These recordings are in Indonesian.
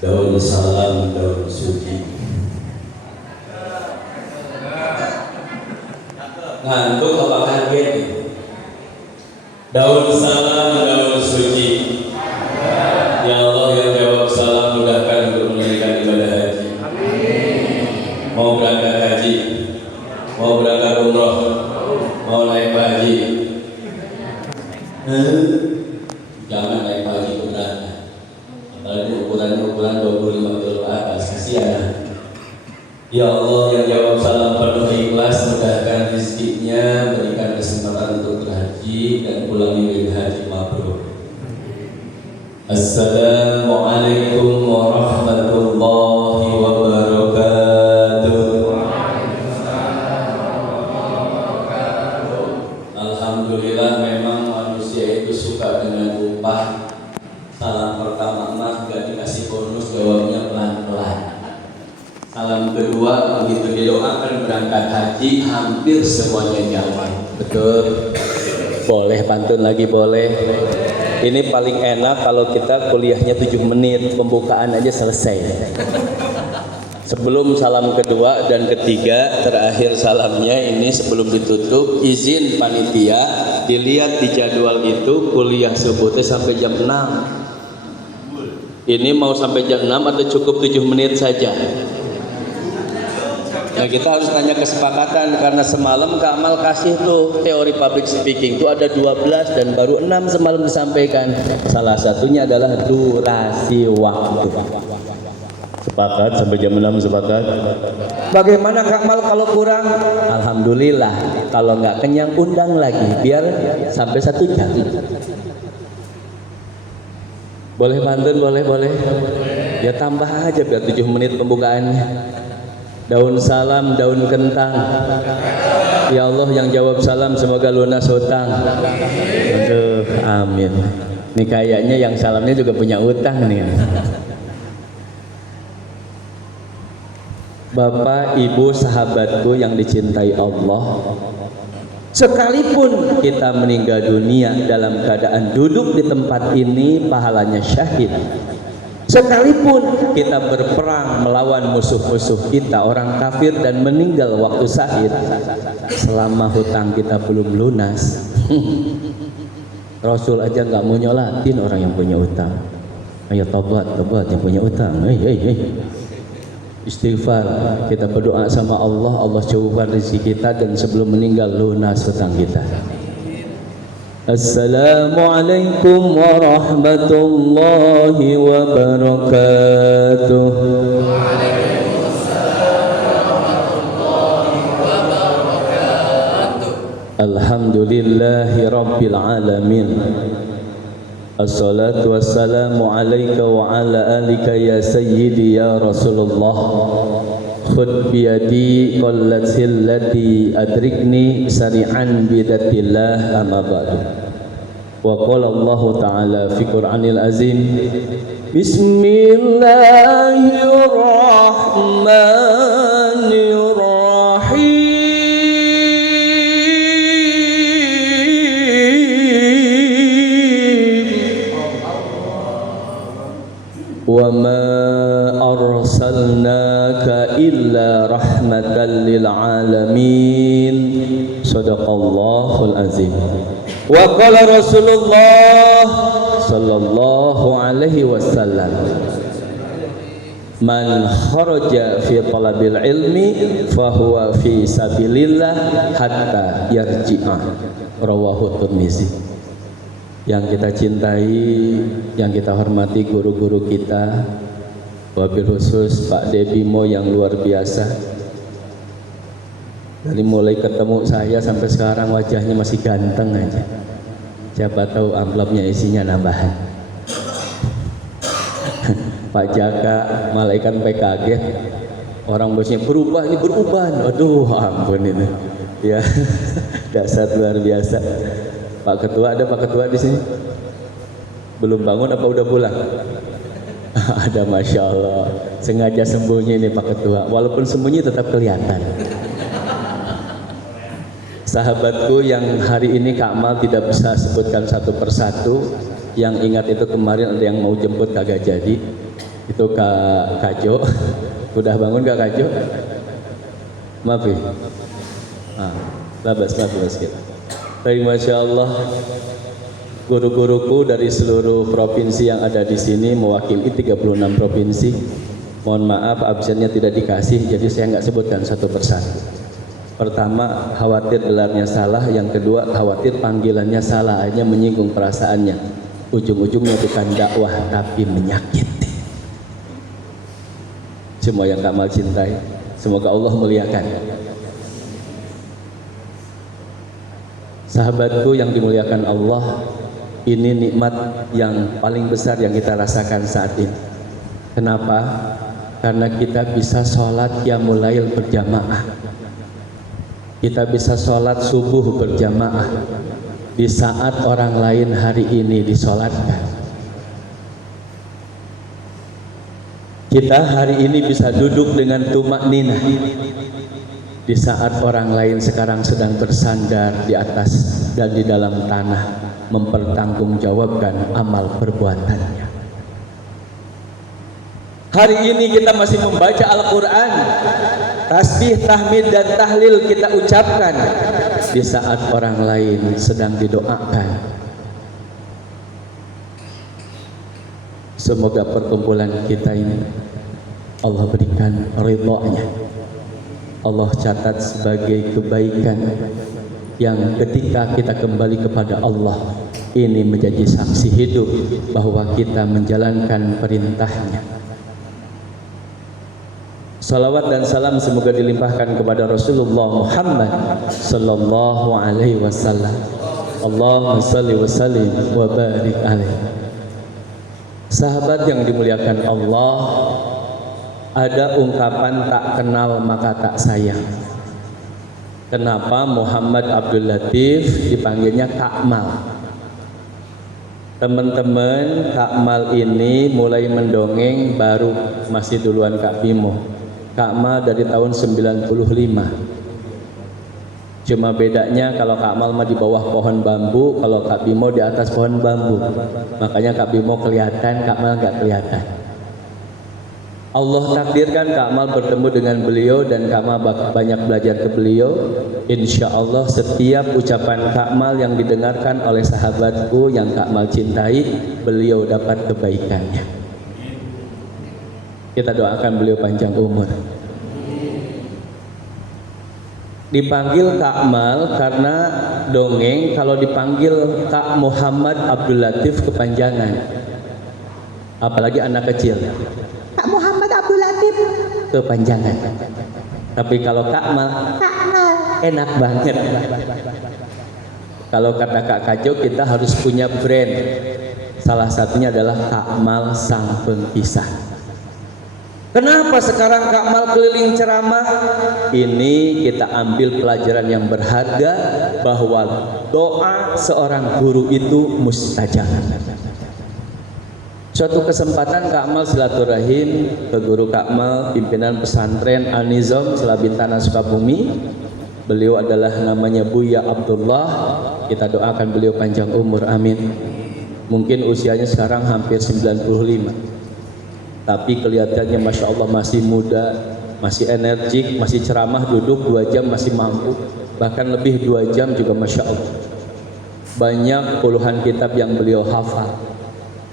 daun salam, daun suci. Ngantuk apa kaget? Daun salam, daun suci. Ya Allah yang jawab salam, mudahkan untuk menunaikan ibadah haji. Mau berangkat haji, mau berangkat umroh, mau naik haji. Jangan naik haji berat. Apalagi ukuran 25 kilo atas, kasihan. Ya Allah yang jawab salam penuh ikhlas, mudahkan rezekinya, berikan kesempatan untuk berhaji dan pulang dengan haji mabrur. Assalamualaikum warahmatullahi wabarakatuh. Alhamdulillah, memang manusia itu suka dengan upah. Salam pertama mah gak dikasih bonus, jawabnya pelan-pelan. Salam kedua begitu didoakan berangkat haji, hampir semuanya jawab. Betul. Boleh pantun lagi, boleh. Ini paling enak kalau kita kuliahnya 7 menit, pembukaan aja selesai. Sebelum salam kedua dan ketiga, terakhir salamnya ini sebelum ditutup, izin panitia dilihat di jadwal itu kuliah subuhnya sampai jam 6. Ini mau sampai jam 6 atau cukup 7 menit saja? Nah, kita harus tanya kesepakatan karena semalam Kak Amal kasih tuh teori public speaking itu ada 12 dan baru 6 semalam disampaikan. Salah satunya adalah durasi waktu. Sepakat sampai jam 6, sepakat. Bagaimana Kak Amal kalau kurang? Alhamdulillah, kalau nggak kenyang undang lagi biar sampai 1 jam. Boleh pantun, boleh. Ya tambah aja biar 7 menit pembukaannya. Daun salam, daun kentang. Ya Allah yang jawab salam semoga lunas hutang. Aduh, amin. Ini kayaknya yang salamnya juga punya utang nih. Bapak, Ibu, sahabatku yang dicintai Allah, sekalipun kita meninggal dunia dalam keadaan duduk di tempat ini pahalanya syahid. Sekalipun kita berperang melawan musuh-musuh kita orang kafir dan meninggal waktu syahid, selama hutang kita belum lunas, Rasul aja nggak mau nyolatin orang yang punya utang. Ayo tobat yang punya utang. Istighfar, kita berdoa sama Allah, Allah cukupkan rezeki kita dan sebelum meninggal lunas hutang kita. Assalamualaikum warahmatullahi wabarakatuh. Alhamdulillahi rabbil alamin. Assalatu wassalamu alaika wa ala alika ya sayyidi ya Rasulullah. Khud biyadi qallat sillati adrikni sari'an bidatillah amma ba'du. Wa qala Allah ta'ala fi Qur'anil azim, Bismillahirrahmanirrahim. Wa ma arsalnaka illa rahmatan lil alamin. Shadaqallahul azim. Wa qala Rasulullah sallallahu alaihi wasallam, man kharaja fi talabil ilmi fahuwa fi sabilillah hatta yarji'a. Rawahu Tirmizi. Yang kita cintai, yang kita hormati guru-guru kita, wabil khusus Pak Debimo yang luar biasa. Dari mulai ketemu saya sampai sekarang wajahnya masih ganteng aja. Siapa tahu amplopnya isinya nambahan. Pak Jaka, malaikat PKG, orang bosnya berubah, ini berubah. Aduh, ampun ini. Ya, dasar luar biasa. Pak Ketua, ada Pak Ketua di sini? Belum bangun apa udah pulang? Ada, Masya Allah. Sengaja sembunyi ini Pak Ketua. Walaupun sembunyi tetap kelihatan. Sahabatku yang hari ini Kak Amal tidak bisa sebutkan satu persatu, yang ingat itu kemarin ada yang mau jemput kagak jadi. Itu Kak Kajo. Udah bangun Kak Kajo? Maaf ya. Labas kita. Baik, Masya Allah. Guru-guruku dari seluruh provinsi yang ada di sini mewakili 36 provinsi. Mohon maaf absennya tidak dikasih, jadi saya nggak sebutkan satu persatu. Pertama, khawatir gelarnya salah. Yang kedua, khawatir panggilannya salah, hanya menyinggung perasaannya. Ujung-ujungnya bukan dakwah, tapi menyakiti. Semua yang Kak Mal cintai, semoga Allah muliakan. Sahabatku yang dimuliakan Allah, ini nikmat yang paling besar yang kita rasakan saat ini. Kenapa? Karena kita bisa sholat qiyamul lail berjamaah. Kita bisa sholat subuh berjamaah di saat orang lain hari ini disolatkan. Kita hari ini bisa duduk dengan tumak ninah di saat orang lain sekarang sedang bersandar di atas dan di dalam tanah mempertanggungjawabkan amal perbuatannya. Hari ini kita masih membaca Al-Quran, tasbih, tahmid dan tahlil kita ucapkan di saat orang lain sedang didoakan. Semoga perkumpulan kita ini Allah berikan ridhonya, Allah catat sebagai kebaikan yang ketika kita kembali kepada Allah ini menjadi saksi hidup bahwa kita menjalankan perintahnya. Salawat dan salam semoga dilimpahkan kepada Rasulullah Muhammad sallallahu alaihi wasallam. Allahumma salli wa sallim wa barik alaihi. Sahabat yang dimuliakan Allah, ada ungkapan tak kenal maka tak sayang. Kenapa Muhammad Abdul Latif dipanggilnya Kakmal? Teman-teman, Kakmal ini mulai mendongeng baru masih duluan Kak Bimo. Kakmal dari tahun 95. Cuma bedanya kalau Kakmal mah di bawah pohon bambu, kalau Kak Bimo di atas pohon bambu. Makanya Kak Bimo kelihatan, Kakmal nggak kelihatan. Allah takdirkan Kakmal bertemu dengan beliau dan Kakmal banyak belajar ke beliau. Insya Allah setiap ucapan Kakmal yang didengarkan oleh sahabatku yang Kakmal cintai, beliau dapat kebaikannya. Kita doakan beliau panjang umur. Dipanggil Kakmal karena dongeng kalau dipanggil Kak Muhammad Abdul Latif kepanjangan. Apalagi anak kecil. Kak Muhammad Abdul Latif kepanjangan. Tapi kalau Kakmal, enak banget. Kalau kata Kak Kajo, kita harus punya brand. Salah satunya adalah Kakmal Sang Pengpisah. Kenapa sekarang Kakmal keliling ceramah? Ini kita ambil pelajaran yang berharga bahwa doa seorang guru itu mustajab. Suatu kesempatan Kakmal silaturahim ke guru Kakmal, pimpinan pesantren Al-Nizam Selabintana Sukabumi. Beliau adalah namanya Buya Abdullah. Kita doakan beliau panjang umur, amin. Mungkin usianya sekarang hampir 95. Tapi kelihatannya Masya Allah masih muda, masih energik, masih ceramah, duduk 2 jam masih mampu, bahkan lebih 2 jam juga Masya Allah. Banyak puluhan kitab yang beliau hafal.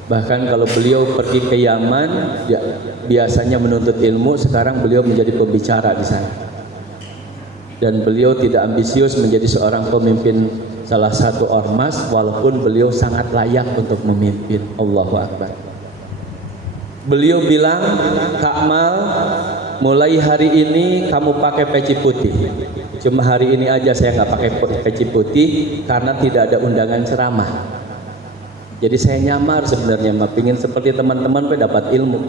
Bahkan kalau beliau pergi ke Yaman, ya, biasanya menuntut ilmu, sekarang beliau menjadi pembicara di sana. Dan beliau tidak ambisius menjadi seorang pemimpin salah satu ormas, walaupun beliau sangat layak untuk memimpin. Allahu Akbar. Beliau bilang, Kakmal, mulai hari ini kamu pakai peci putih. Cuma hari ini aja saya nggak pakai peci putih karena tidak ada undangan ceramah. Jadi saya nyamar sebenarnya, pingin seperti teman-teman dapat ilmu.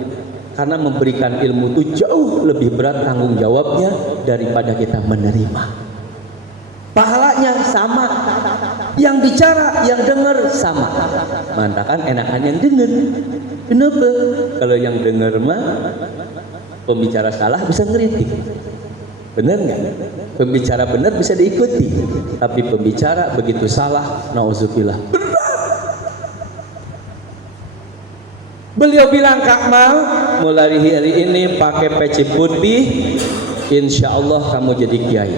Karena memberikan ilmu itu jauh lebih berat tanggung jawabnya daripada kita menerima. Pahalanya sama, yang bicara, yang dengar sama. Mantakan enakan yang dengar. Kenapa? Kalau yang dengar mah pembicara salah bisa ngeritik. Benar nggak? Pembicara benar bisa diikuti. Tapi pembicara begitu salah, nauzubillah. Beliau bilang, Kakmal, mulai hari ini pakai peci putih, insya Allah kamu jadi kiai.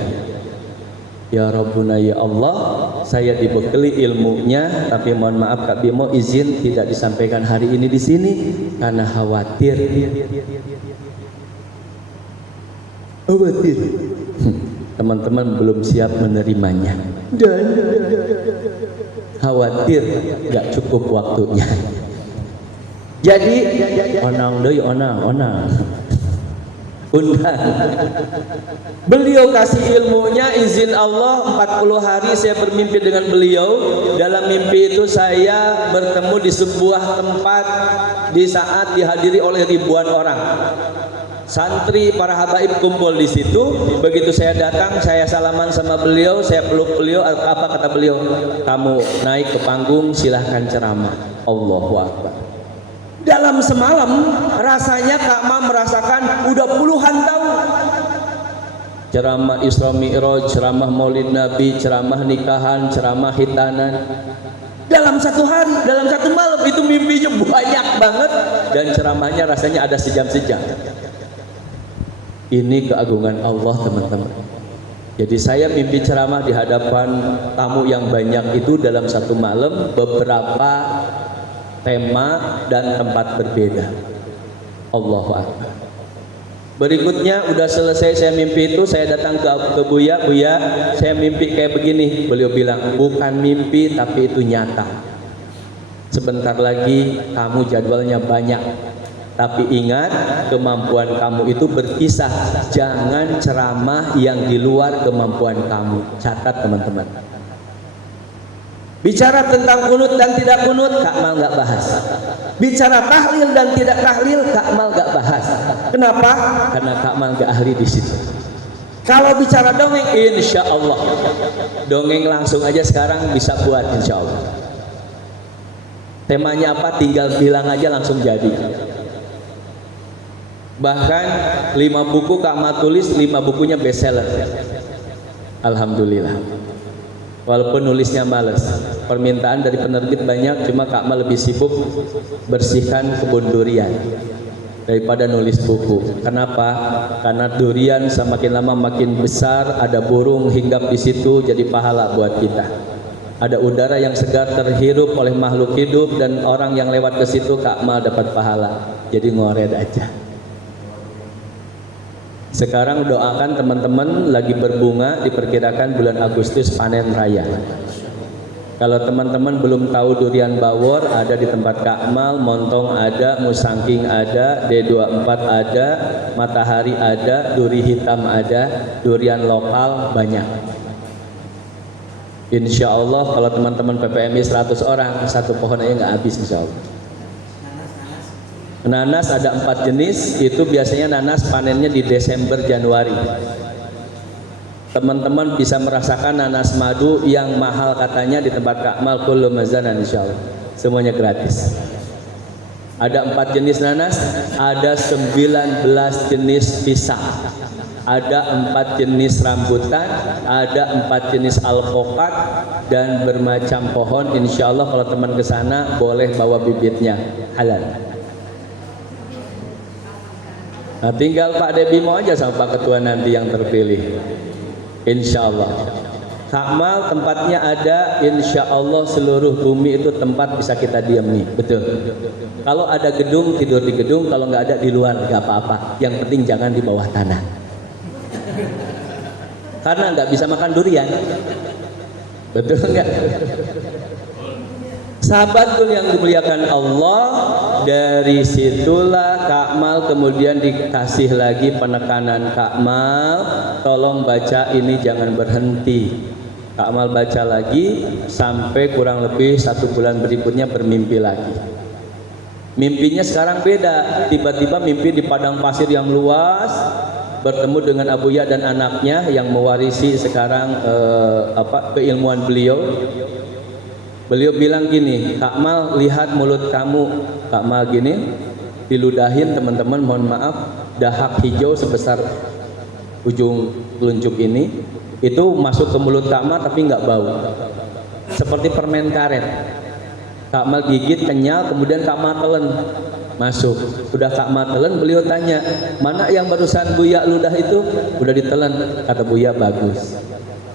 Ya Rabbuna ya Allah, saya dibekali ilmunya, tapi mohon maaf Kak Bimo izin tidak disampaikan hari ini di sini karena khawatir. Teman-teman belum siap menerimanya dan khawatir nggak cukup waktunya. Jadi onang deui onang undang. Beliau kasih ilmunya, izin Allah 40 hari saya bermimpi dengan beliau. Dalam mimpi itu saya bertemu di sebuah tempat di saat dihadiri oleh ribuan orang. Santri para habaib kumpul di situ. Begitu saya datang, saya salaman sama beliau, saya peluk beliau. Apa kata beliau? Kamu naik ke panggung, silahkan ceramah. Allahu Akbar. Dalam semalam rasanya Kak Ma merasakan udah puluhan tahun ceramah Isra Mi'raj, ceramah Maulid Nabi, ceramah nikahan, ceramah hitanan. Dalam satu hari, dalam satu malam itu mimpinya banyak banget dan ceramahnya rasanya ada sejam-sejam. Ini keagungan Allah teman-teman. Jadi saya mimpi ceramah di hadapan tamu yang banyak itu dalam satu malam, beberapa tema dan tempat berbeda. Allahu Akbar. Berikutnya udah selesai saya mimpi itu, saya datang ke Buya, saya mimpi kayak begini. Beliau bilang, bukan mimpi tapi itu nyata. Sebentar lagi kamu jadwalnya banyak. Tapi ingat, kemampuan kamu itu berkisah. Jangan ceramah yang di luar kemampuan kamu. Catat teman-teman. Bicara tentang kunut dan tidak kunut, Kak Mal nggak bahas. Bicara tahlil dan tidak tahlil, Kak Mal nggak bahas. Kenapa? Karena Kak Mal nggak ahli di situ. Kalau bicara dongeng, insya Allah dongeng langsung aja sekarang bisa buat, insya Allah. Temanya apa? Tinggal bilang aja langsung jadi. Bahkan 5 buku Kak Mal tulis, 5 bukunya bestseller. Alhamdulillah. Walaupun nulisnya males, permintaan dari penerbit banyak, cuma Kak Ma lebih sibuk bersihkan kebun durian daripada nulis buku. Kenapa? Karena durian semakin lama makin besar, ada burung hinggap di situ, jadi pahala buat kita. Ada udara yang segar terhirup oleh makhluk hidup dan orang yang lewat ke situ, Kak Ma dapat pahala. Jadi ngoret aja. Sekarang doakan teman-teman lagi berbunga, diperkirakan bulan Agustus panen raya. Kalau teman-teman belum tahu durian bawor, ada di tempat Kak Mal, montong ada, musangking ada, D24 ada, matahari ada, duri hitam ada, durian lokal banyak. Insya Allah kalau teman-teman PPMI 100 orang, satu pohon aja nggak habis insya Allah. Nanas ada 4 jenis, itu biasanya nanas panennya di Desember Januari. Teman-teman bisa merasakan nanas madu yang mahal katanya di tempat Kak Mal, kullu mazanan insyaallah. Semuanya gratis. Ada 4 jenis nanas, ada 19 jenis pisang. Ada 4 jenis rambutan, ada 4 jenis alpokat dan bermacam pohon. Insya Allah kalau teman ke sana boleh bawa bibitnya, halal. Nah, tinggal Pak Debi mau aja sama Pak Ketua nanti yang terpilih. Insya Allah. Kak Mal tempatnya ada, insya Allah seluruh bumi itu tempat bisa kita diami. Betul. Kalau ada gedung, tidur di gedung. Kalau nggak ada di luar, nggak apa-apa. Yang penting jangan di bawah tanah. Karena nggak bisa makan durian. Betul nggak? Sahabatku yang dimuliakan Allah, dari situlah Kak Mal kemudian dikasih lagi penekanan. Kak Mal, tolong baca ini jangan berhenti. Kak Mal baca lagi sampai kurang lebih 1 bulan berikutnya bermimpi lagi. Mimpinya sekarang beda, tiba-tiba mimpi di padang pasir yang luas, bertemu dengan Abuya dan anaknya yang mewarisi sekarang keilmuan beliau. Beliau bilang gini, Kak Mal lihat mulut kamu. Kak Mal gini, diludahin teman-teman, mohon maaf, dahak hijau sebesar ujung telunjuk ini, itu masuk ke mulut Kak Mal tapi nggak bau, seperti permen karet. Kak Mal gigit kenyal, kemudian Kak Mal telan. masuk. Udah Kak Ma telan, beliau tanya, mana yang barusan Buya ludah itu? Udah ditelan, kata Buya bagus.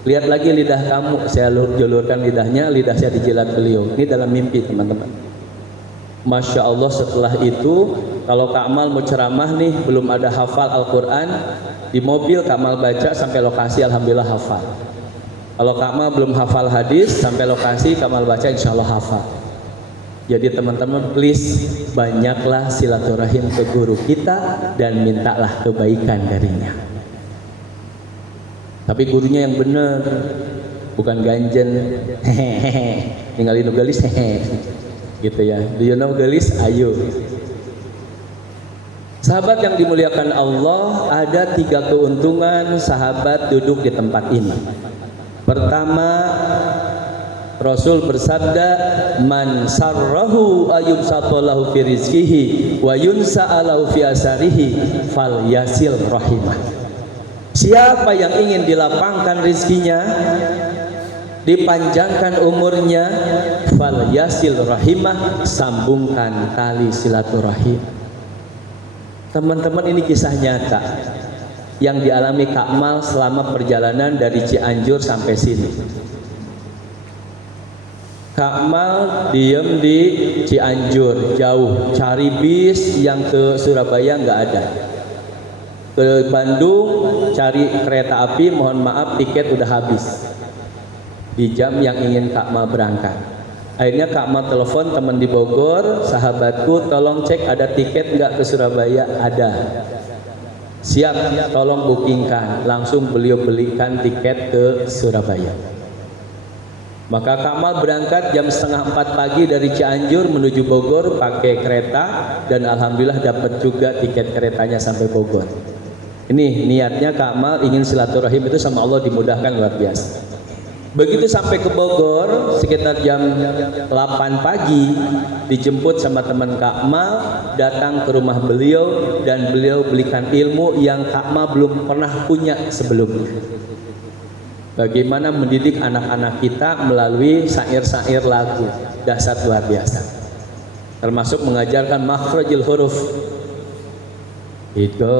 Lihat lagi lidah kamu, saya julurkan lidahnya, lidah saya dijilat beliau. Ini dalam mimpi teman-teman. Masya Allah, setelah itu kalau Kak Mal mau ceramah nih, belum ada hafal Al-Quran, di mobil Kak Mal baca sampai lokasi, alhamdulillah hafal. Kalau Kak Mal belum hafal hadis, sampai lokasi Kak Mal baca insya Allah hafal. Jadi teman-teman, please banyaklah silaturahim ke guru kita dan mintalah kebaikan darinya. Tapi gurunya yang benar, bukan ganjen, hehehe, ninggalin galis, hehehe, gitu ya. Do you know galis? Ayo. Sahabat yang dimuliakan Allah, ada 3 keuntungan sahabat duduk di tempat ini. Pertama, Rasul bersabda, man sarrahu ayubsatalahu fi rizqihi wa yunsa'alahu fi asarihi fal yasil rahimah. Siapa yang ingin dilapangkan rizkinya, dipanjangkan umurnya, fal yasil rahimah, sambungkan tali silaturahim. Teman-teman, ini kisah nyata yang dialami Kak Mal selama perjalanan dari Cianjur sampai sini. Kak Mal diem di Cianjur, jauh, cari bis yang ke Surabaya nggak ada. Ke Bandung cari kereta api, mohon maaf tiket udah habis di jam yang ingin Kak Mal berangkat. Akhirnya Kak Mal telepon teman di Bogor, sahabatku tolong cek ada tiket nggak ke Surabaya. Ada. Siap, tolong bookingkan. Langsung beliau belikan tiket ke Surabaya. Maka Kak Mal berangkat jam 3:30 pagi dari Cianjur menuju Bogor pakai kereta, dan alhamdulillah dapat juga tiket keretanya sampai Bogor. Ini niatnya Kak Mal ingin silaturahim itu sama Allah dimudahkan luar biasa. Begitu sampai ke Bogor sekitar jam 8 pagi, dijemput sama teman Kak Mal, datang ke rumah beliau dan beliau belikan ilmu yang Kak Mal belum pernah punya sebelumnya. Bagaimana mendidik anak-anak kita melalui syair-syair lagu, dasar luar biasa. Termasuk mengajarkan makhrajul huruf. Itu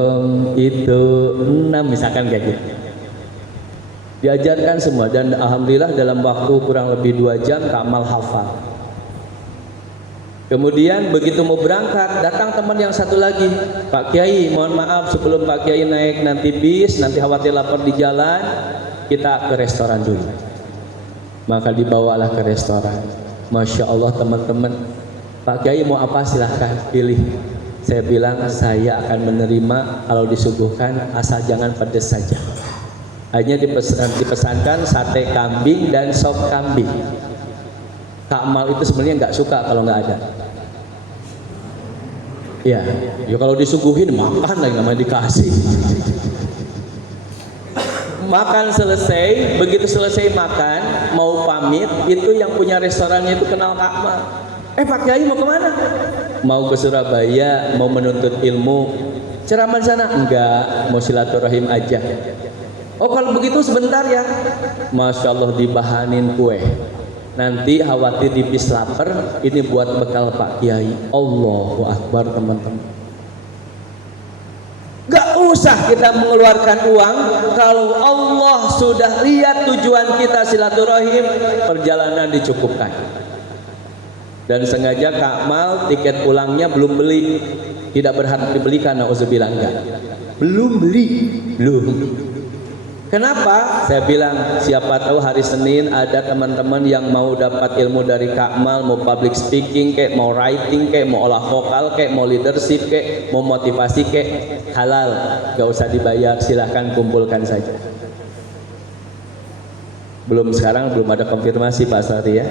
6 misalkan kayak gitu. Diajarkan semua, dan alhamdulillah dalam waktu kurang lebih 2 jam Kak Mal hafal. Kemudian begitu mau berangkat, datang teman yang satu lagi, Pak Kiai, mohon maaf sebelum Pak Kiai naik nanti bis, nanti khawatir lapar di jalan, kita ke restoran dulu. Maka dibawalah ke restoran. Masya Allah teman-teman, Pak Kiai mau apa silahkan pilih. Saya bilang saya akan menerima kalau disuguhkan, asal jangan pedas saja. Hanya dipesankan sate kambing dan sop kambing. Kak Mal itu sebenarnya nggak suka kalau nggak ada. Ya kalau disuguhin makan lagi namanya dikasih. Makan selesai, begitu selesai makan mau pamit, itu yang punya restorannya itu kenal Kak Mal. Pak Kiai mau kemana? Mau ke Surabaya, mau menuntut ilmu. Ceramah di sana? Enggak, mau silaturahim aja. Oh kalau begitu sebentar ya. Masya Allah, dibahanin kue. Nanti khawatir di bis lapar, ini buat bekal Pak Kiai. Allahu Akbar teman-teman. Gak usah kita mengeluarkan uang, kalau Allah sudah lihat tujuan kita silaturahim, perjalanan dicukupkan. Dan sengaja Kak Mal tiket pulangnya belum beli, tidak berhak dibelikan, nauzubillah, enggak. Belum beli, belum. Kenapa? Saya bilang siapa tahu hari Senin ada teman-teman yang mau dapat ilmu dari Kak Mal, mau public speaking kayak, mau writing kayak, mau olah vokal kayak, mau leadership kayak, mau motivasi kayak, halal, gak usah dibayar, silahkan kumpulkan saja. Belum, sekarang belum ada konfirmasi Pak Sari ya.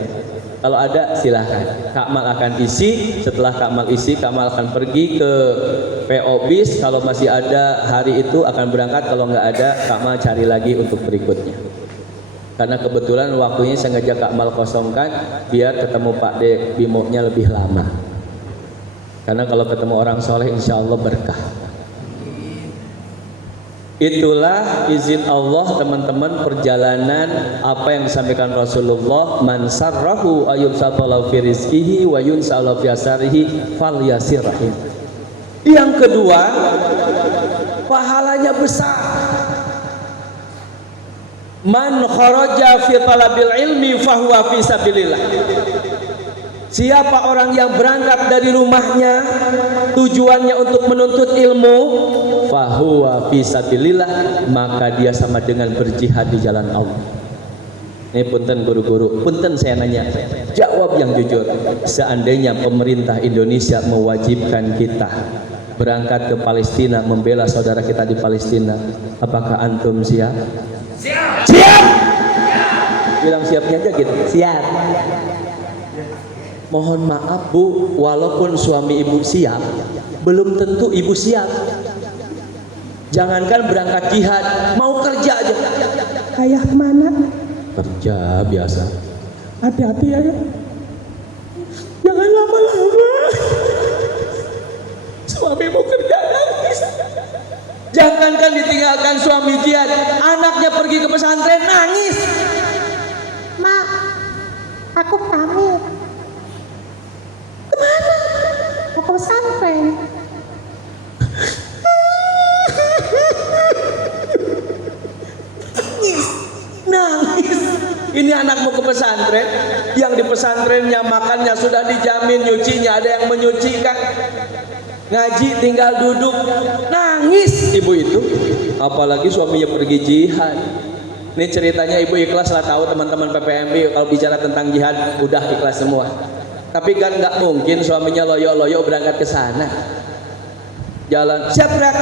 Kalau ada silahkan. Kak Mal akan isi. Setelah Kak Mal isi, Kak Mal akan pergi ke PO bis. Kalau masih ada hari itu akan berangkat. Kalau nggak ada, Kak Mal cari lagi untuk berikutnya. Karena kebetulan waktunya sengaja Kak Mal kosongkan biar ketemu Pak De Bimo-nya lebih lama. Karena kalau ketemu orang soleh insya Allah berkah. Itulah izin Allah teman-teman, perjalanan apa yang disampaikan Rasulullah, man sarrahu ayub satalahu fi rizqihi wa yunsa'alahu fi asarihi fal yasir rahim. Yang kedua, pahalanya besar. Man kharaja fi talabil ilmi fahuwa fi sabilillah. Siapa orang yang berangkat dari rumahnya tujuannya untuk menuntut ilmu, fahuwa fi sabilillah, maka dia sama dengan berjihad di jalan Allah. Ini punten guru-guru, punten saya nanya, jawab yang jujur. Seandainya pemerintah Indonesia mewajibkan kita berangkat ke Palestina membela saudara kita di Palestina, apakah antum siap? Siap. Siap. Bilang siapnya aja gitu. Siap. Mohon maaf Bu, walaupun suami ibu siap, belum tentu ibu siap. Jangankan berangkat jihad, mau kerja aja. Ayah kemana? Kerja biasa. Hati-hati ya. Jangan lama-lama. Suami mau kerja nangis. Jangankan ditinggalkan suami jihad, anaknya pergi ke pesantren nangis. Mak, aku pamit. Kemana? Mau ke pesantren. Nangis. Ini anak mau ke pesantren, yang di pesantrennya makannya sudah dijamin, nyucinya ada yang menyucikan, ngaji tinggal duduk, nangis ibu itu. Apalagi suaminya pergi jihad. Ini ceritanya ibu ikhlas lah, tahu teman-teman PPMB kalau bicara tentang jihad udah ikhlas semua. Tapi kan nggak mungkin suaminya loyo-loyo berangkat ke sana. Jalan, siap gerak,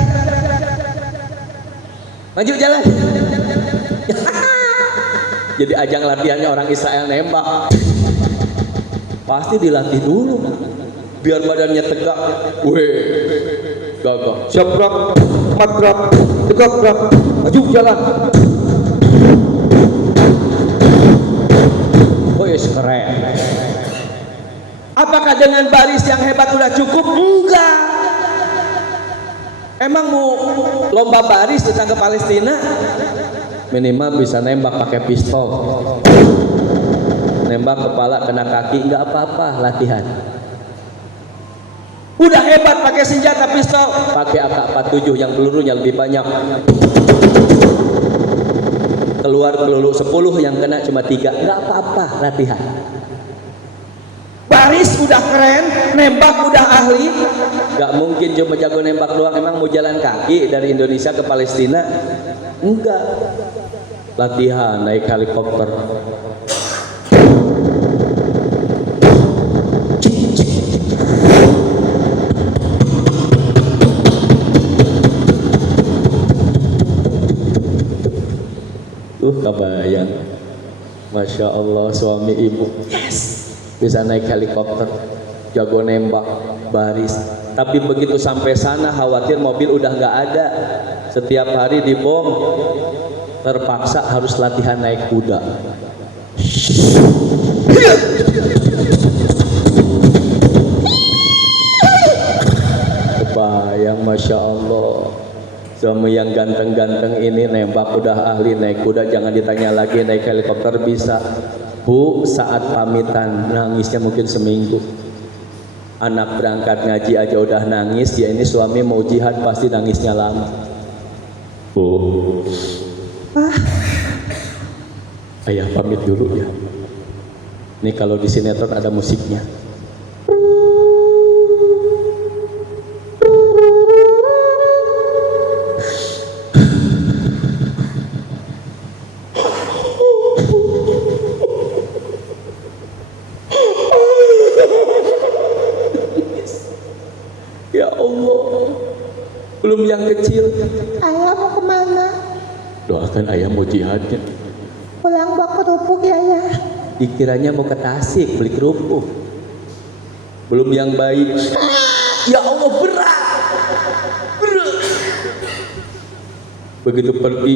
maju jalan. Jadi ajang latihannya orang Israel nembak. Pasti dilatih dulu biar badannya tegak. Weh, gagah. Siap gerak, mat gerak, tegak gerak, maju jalan. Wes keren. Apakah dengan baris yang hebat udah cukup? Enggak. Emang mau lomba baris datang ke Palestina? Minimal bisa nembak pakai pistol, nembak kepala kena kaki, nggak apa-apa, latihan. Udah hebat pakai senjata pistol, pakai AK-47 yang pelurunya lebih banyak. Keluar peluru 10, yang kena cuma 3, nggak apa-apa, latihan. Baris udah keren, nembak udah ahli. Nggak mungkin cuma jago nembak doang. Emang mau jalan kaki dari Indonesia ke Palestina? Enggak. Latihan naik helikopter. Kebayang. Masya Allah, suami ibu bisa naik helikopter, jago nembak, baris. Tapi begitu sampai sana khawatir mobil udah nggak ada. Setiap hari dibom, terpaksa harus latihan naik kuda. Kebayang, Masya Allah. Suami yang ganteng-ganteng ini nembak udah ahli, naik kuda jangan ditanya lagi, naik helikopter bisa. Bu, saat pamitan nangisnya mungkin seminggu. Anak berangkat ngaji aja udah nangis, dia ini suami mau jihad pasti nangisnya lama. Bu, ayah pamit dulu ya. Ini kalau di sinetron ada musiknya. Ya Allah, belum yang kecil. Ayah mau kemana? Doakan ayah mau jihadnya. Pulang bawa kerupuk ya ayah. Dikiranya mau ke Tasik beli kerupuk. Belum yang bayi. Ya Allah, berat. Begitu pergi,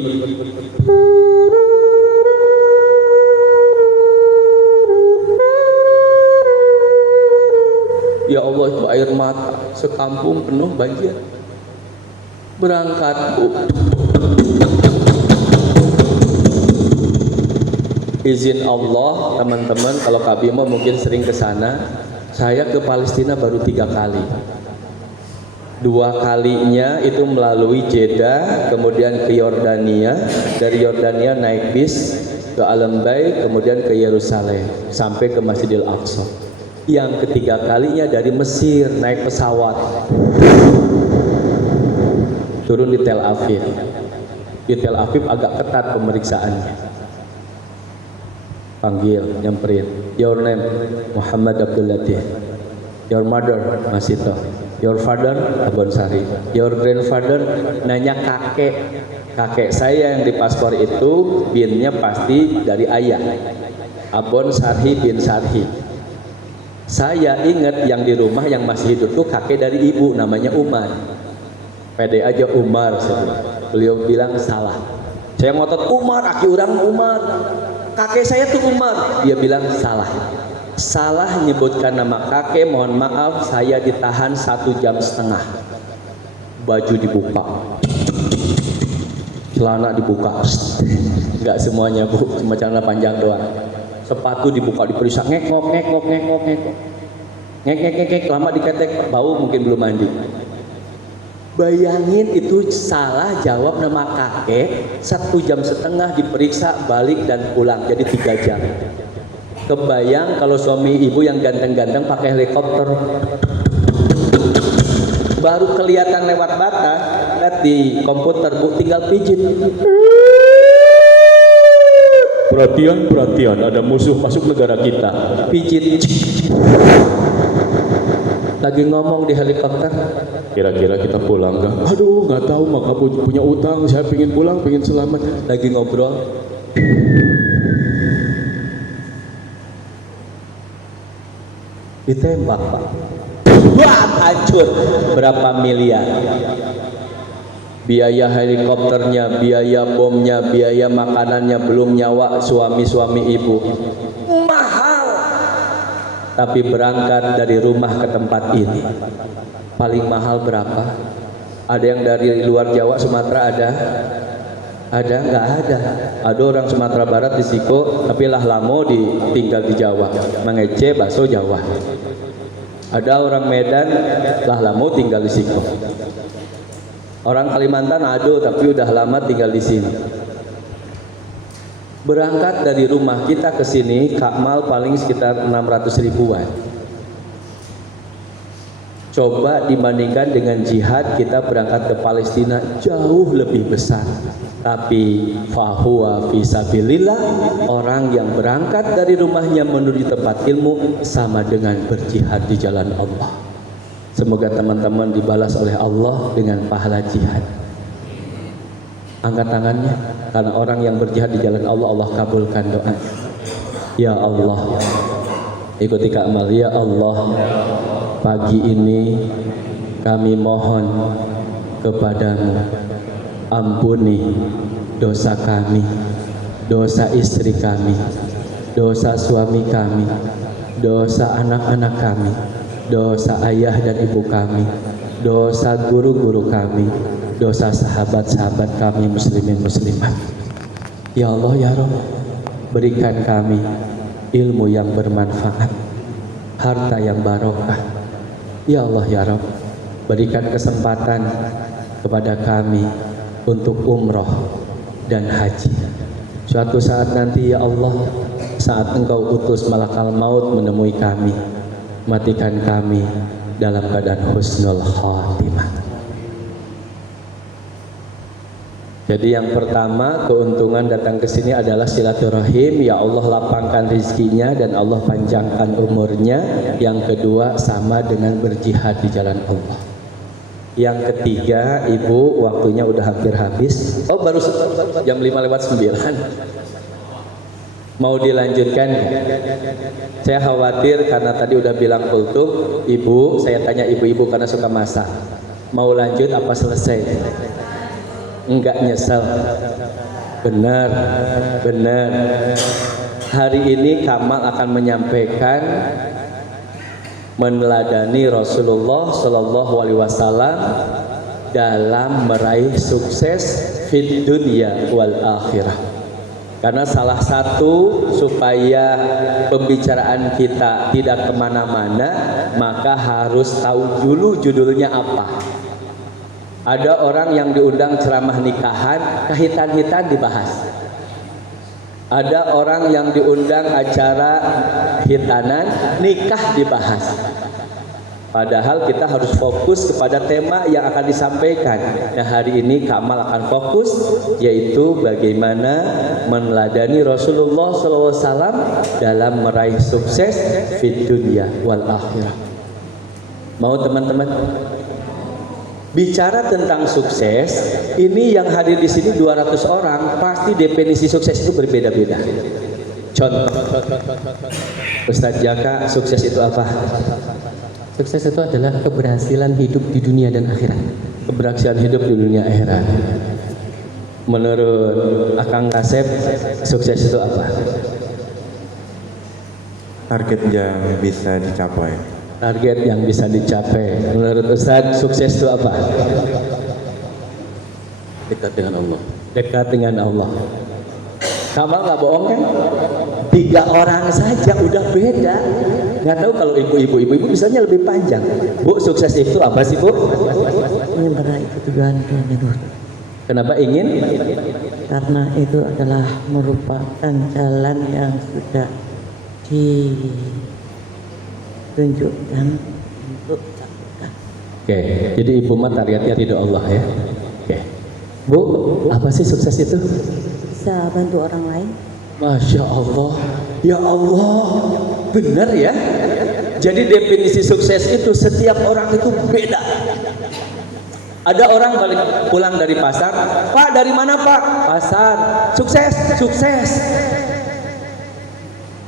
ya Allah, itu air mata sekampung penuh banjir. Berangkat, Bu. Izin Allah, teman-teman, kalau Kak Bimo mungkin sering ke sana. Saya ke Palestina baru 3 kali. 2 kalinya itu melalui Jeddah, kemudian ke Yordania, dari Yordania naik bis ke Al-Bay, kemudian ke Yerusalem sampai ke Masjidil Aqsa. Yang ketiga kalinya dari Mesir naik pesawat turun di Tel Aviv. Di Tel Aviv agak ketat pemeriksaannya. Panggil, nyamperin. Your name Muhammad Abdul Latif. Your mother Masito. Your father Abon Sari. Your grandfather nanya kakek. Kakek saya yang di paspor itu binnya pasti dari ayah. Abon Sarhi bin Sarhi. Saya ingat yang di rumah yang masih hidup tuh kakek dari ibu namanya Umar. Pede aja Umar. Beliau bilang salah. Saya ngotot Umar, aki orang Umar. Kakek saya tuh Umar. Dia bilang salah. Salah menyebutkan nama kakek, mohon maaf, saya ditahan 1,5 jam. Baju dibuka, celana dibuka, nggak semuanya bu, cuma celana panjang doang. Sepatu dibuka, diperiksa, ngekok, lama diketek, bau mungkin belum mandi. Bayangin itu salah jawab nama kakek, 1,5 jam diperiksa, balik dan pulang, jadi 3 jam. Kebayang kalau suami ibu yang ganteng-ganteng pakai helikopter, baru kelihatan lewat bata, lihat di komputer bu, tinggal pijit. Perhatian, ada musuh masuk negara kita. Pijit. Lagi ngomong di helikopter. Kira-kira kita pulang nggak? Aduh, nggak tahu, maka punya utang. Saya pingin pulang, pingin selamat. Lagi ngobrol. Ditembak pak, wah hancur. Berapa miliar biaya helikopternya, biaya bomnya, biaya makanannya, belum nyawa suami-suami ibu, mahal. Tapi berangkat dari rumah ke tempat ini paling mahal berapa? Ada yang dari luar Jawa, Sumatera ada? Ada? Nggak ada. Ada orang Sumatera Barat di Siko, tapi lah lamo tinggal di Jawa, mengece bakso Jawa. Ada orang Medan, lah lamo tinggal di Siko. Orang Kalimantan ada, tapi udah lama tinggal di sini. Berangkat dari rumah kita ke sini, Kakmal paling sekitar 600 ribuan. Coba dibandingkan dengan jihad, kita berangkat ke Palestina jauh lebih besar. Tapi fahuwa fisabilillah, orang yang berangkat dari rumahnya menuju tempat ilmu sama dengan berjihad di jalan Allah. Semoga teman-teman dibalas oleh Allah dengan pahala jihad. Angkat tangannya, karena orang yang berjihad di jalan Allah, Allah kabulkan doanya. Ya Allah, ikuti Kakmal. Ya Allah, pagi ini kami mohon kepadamu, ampuni dosa kami, dosa istri kami, dosa suami kami, dosa anak-anak kami, dosa ayah dan ibu kami, dosa guru-guru kami, dosa sahabat-sahabat kami muslimin muslimat. Ya Allah ya Rabb, berikan kami ilmu yang bermanfaat, harta yang barokah. Ya Allah ya Rabb, berikan kesempatan kepada kami untuk umroh dan haji. Suatu saat nanti ya Allah, saat Engkau utus malakal maut menemui kami, matikan kami dalam keadaan husnul khatimah. Jadi yang pertama, keuntungan datang ke sini adalah silaturahim. Ya Allah, lapangkan rizkinya dan Allah panjangkan umurnya. Yang kedua, sama dengan berjihad di jalan Allah. Yang ketiga, ibu, waktunya udah hampir habis. Oh, baru jam 5:09. Mau dilanjutkan? Saya khawatir karena tadi udah bilang kultum. Ibu, saya tanya ibu-ibu karena suka masak. Mau lanjut apa selesai? Enggak nyesel. Benar. Hari ini Kamal akan menyampaikan meneladani Rasulullah Shallallahu Alaihi Wasallam dalam meraih sukses fid dunya wal akhirah. Karena salah satu supaya pembicaraan kita tidak kemana-mana, maka harus tahu dulu judulnya apa. Ada orang yang diundang ceramah nikahan, kahitan-hitan dibahas. Ada orang yang diundang acara hitanan, nikah dibahas. Padahal kita harus fokus kepada tema yang akan disampaikan. Nah, hari ini Kak Amal akan fokus, yaitu bagaimana meneladani Rasulullah SAW dalam meraih sukses fid dunya wal akhirah. Mau teman-teman? Bicara tentang sukses, ini yang hadir di sini 200 orang, pasti definisi sukses itu berbeda-beda. Contoh, Ustadz Jaka, sukses itu apa? Sukses itu adalah keberhasilan hidup di dunia dan akhirat. Keberhasilan hidup di dunia akhirat. Menurut Akang Kasep, sukses itu apa? Target yang bisa dicapai. Target yang bisa dicapai. Menurut Ustadz, sukses itu apa? Dekat dengan Allah. Dekat dengan Allah. Kamu nggak bohong kan? 3 orang saja udah beda. Nggak tahu kalau ibu misalnya lebih panjang. Bu, sukses itu apa sih, Bu? Ingin meraih tujuan hidup. Kenapa ingin? Karena itu adalah merupakan jalan yang sudah ditunjukkan untuk capai. Oke, jadi ibu mah targetnya ridho Allah ya. Oke. Bu, apa sih sukses itu? Bisa bantu orang lain. Masya Allah, ya Allah, benar ya. Jadi definisi sukses itu setiap orang itu beda. Ada orang pulang dari pasar, Pak dari mana Pak? Pasar. Sukses, sukses.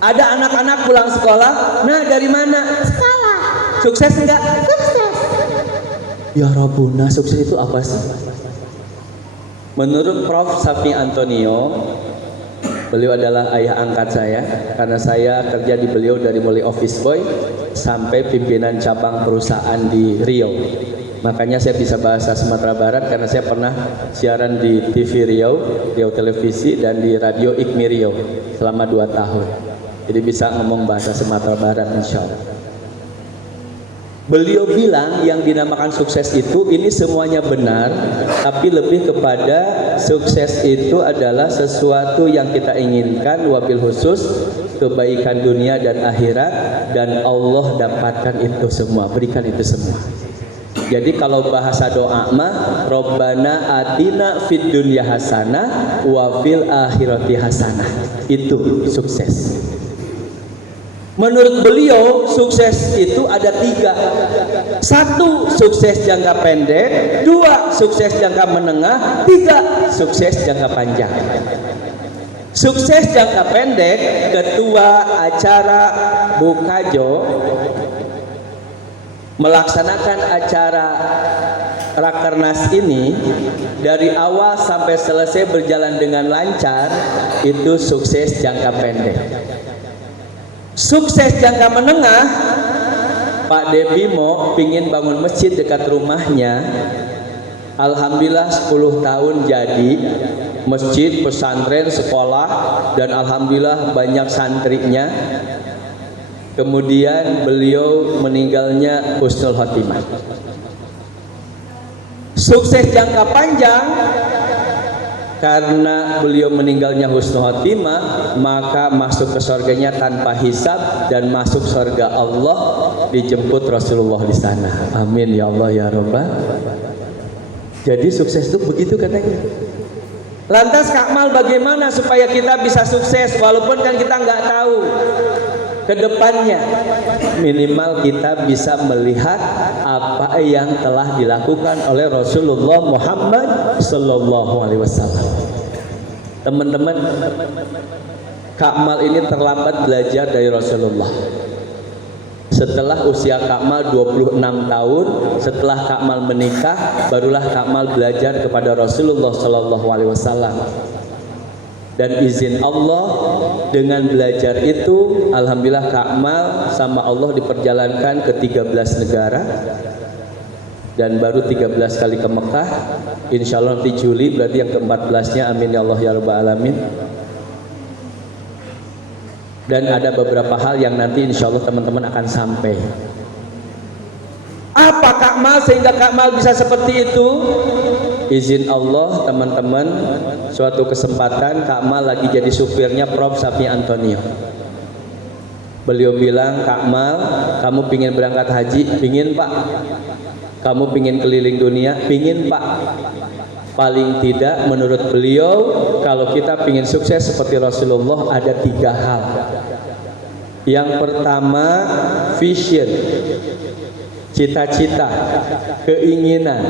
Ada anak-anak pulang sekolah, nah dari mana? Sekolah. Sukses enggak? Sukses. Ya Rabbuna, sukses itu apa sih? Menurut Prof. Safi Antonio, beliau adalah ayah angkat saya karena saya kerja di beliau dari mulai office boy sampai pimpinan cabang perusahaan di Riau. Makanya saya bisa bahasa Sumatera Barat karena saya pernah siaran di TV Riau, Riau Televisi, dan di radio IKMI Riau selama 2 tahun. Jadi bisa ngomong bahasa Sumatera Barat insya Allah. Beliau bilang yang dinamakan sukses itu ini semuanya benar, tapi lebih kepada sukses itu adalah sesuatu yang kita inginkan, wabil khusus kebaikan dunia dan akhirat, dan Allah dapatkan itu semua, berikan itu semua. Jadi kalau bahasa doa mah Robbana atina fid dunya hasanah wa fil akhirati hasanah. Itu sukses. Menurut beliau sukses itu ada 3. 1 sukses jangka pendek, 2 sukses jangka menengah, 3 sukses jangka panjang. Sukses jangka pendek, ketua acara Bukajo melaksanakan acara Rakernas ini dari awal sampai selesai berjalan dengan lancar, itu sukses jangka pendek. Sukses jangka menengah, Pak Debimo pingin bangun masjid dekat rumahnya. Alhamdulillah 10 tahun jadi masjid, pesantren, sekolah, dan alhamdulillah banyak santrinya. Kemudian beliau meninggalnya husnul khotimah. Sukses jangka panjang, karena beliau meninggalnya husnul khotimah, maka masuk ke surganya tanpa hisab dan masuk surga Allah, dijemput Rasulullah di sana. Amin ya Allah ya Rabbah. Jadi sukses itu begitu katanya. Lantas Kak Mal, bagaimana supaya kita bisa sukses walaupun kan kita nggak tahu ke depannya? Minimal kita bisa melihat apa yang telah dilakukan oleh Rasulullah Muhammad Sallallahu Alaihi Wasallam. Teman-teman, Kak Mal ini terlambat belajar dari Rasulullah. Setelah usia Kak Mal 26 tahun, setelah Kak Mal menikah, barulah Kak Mal belajar kepada Rasulullah Sallallahu Alaihi Wasallam. Dan izin Allah, dengan belajar itu alhamdulillah Kak Mal sama Allah diperjalankan ke 13 negara dan baru 13 kali ke Mekah. Insya Allah nanti Juli berarti yang ke-14-nya. Amin ya Allah ya Rabbal Alamin. Dan ada beberapa hal yang nanti insya Allah teman-teman akan sampai. Apa Kak Mal sehingga Kak Mal bisa seperti itu? Izin Allah teman-teman, suatu kesempatan Kak Mal lagi jadi supirnya Prof. Sapi Antonio. Beliau bilang, Kak Mal, kamu pingin berangkat haji? Pingin Pak. Kamu pingin keliling dunia? Pingin Pak. Paling tidak menurut beliau, kalau kita pingin sukses seperti Rasulullah ada 3 hal. Yang pertama, vision, cita-cita, keinginan.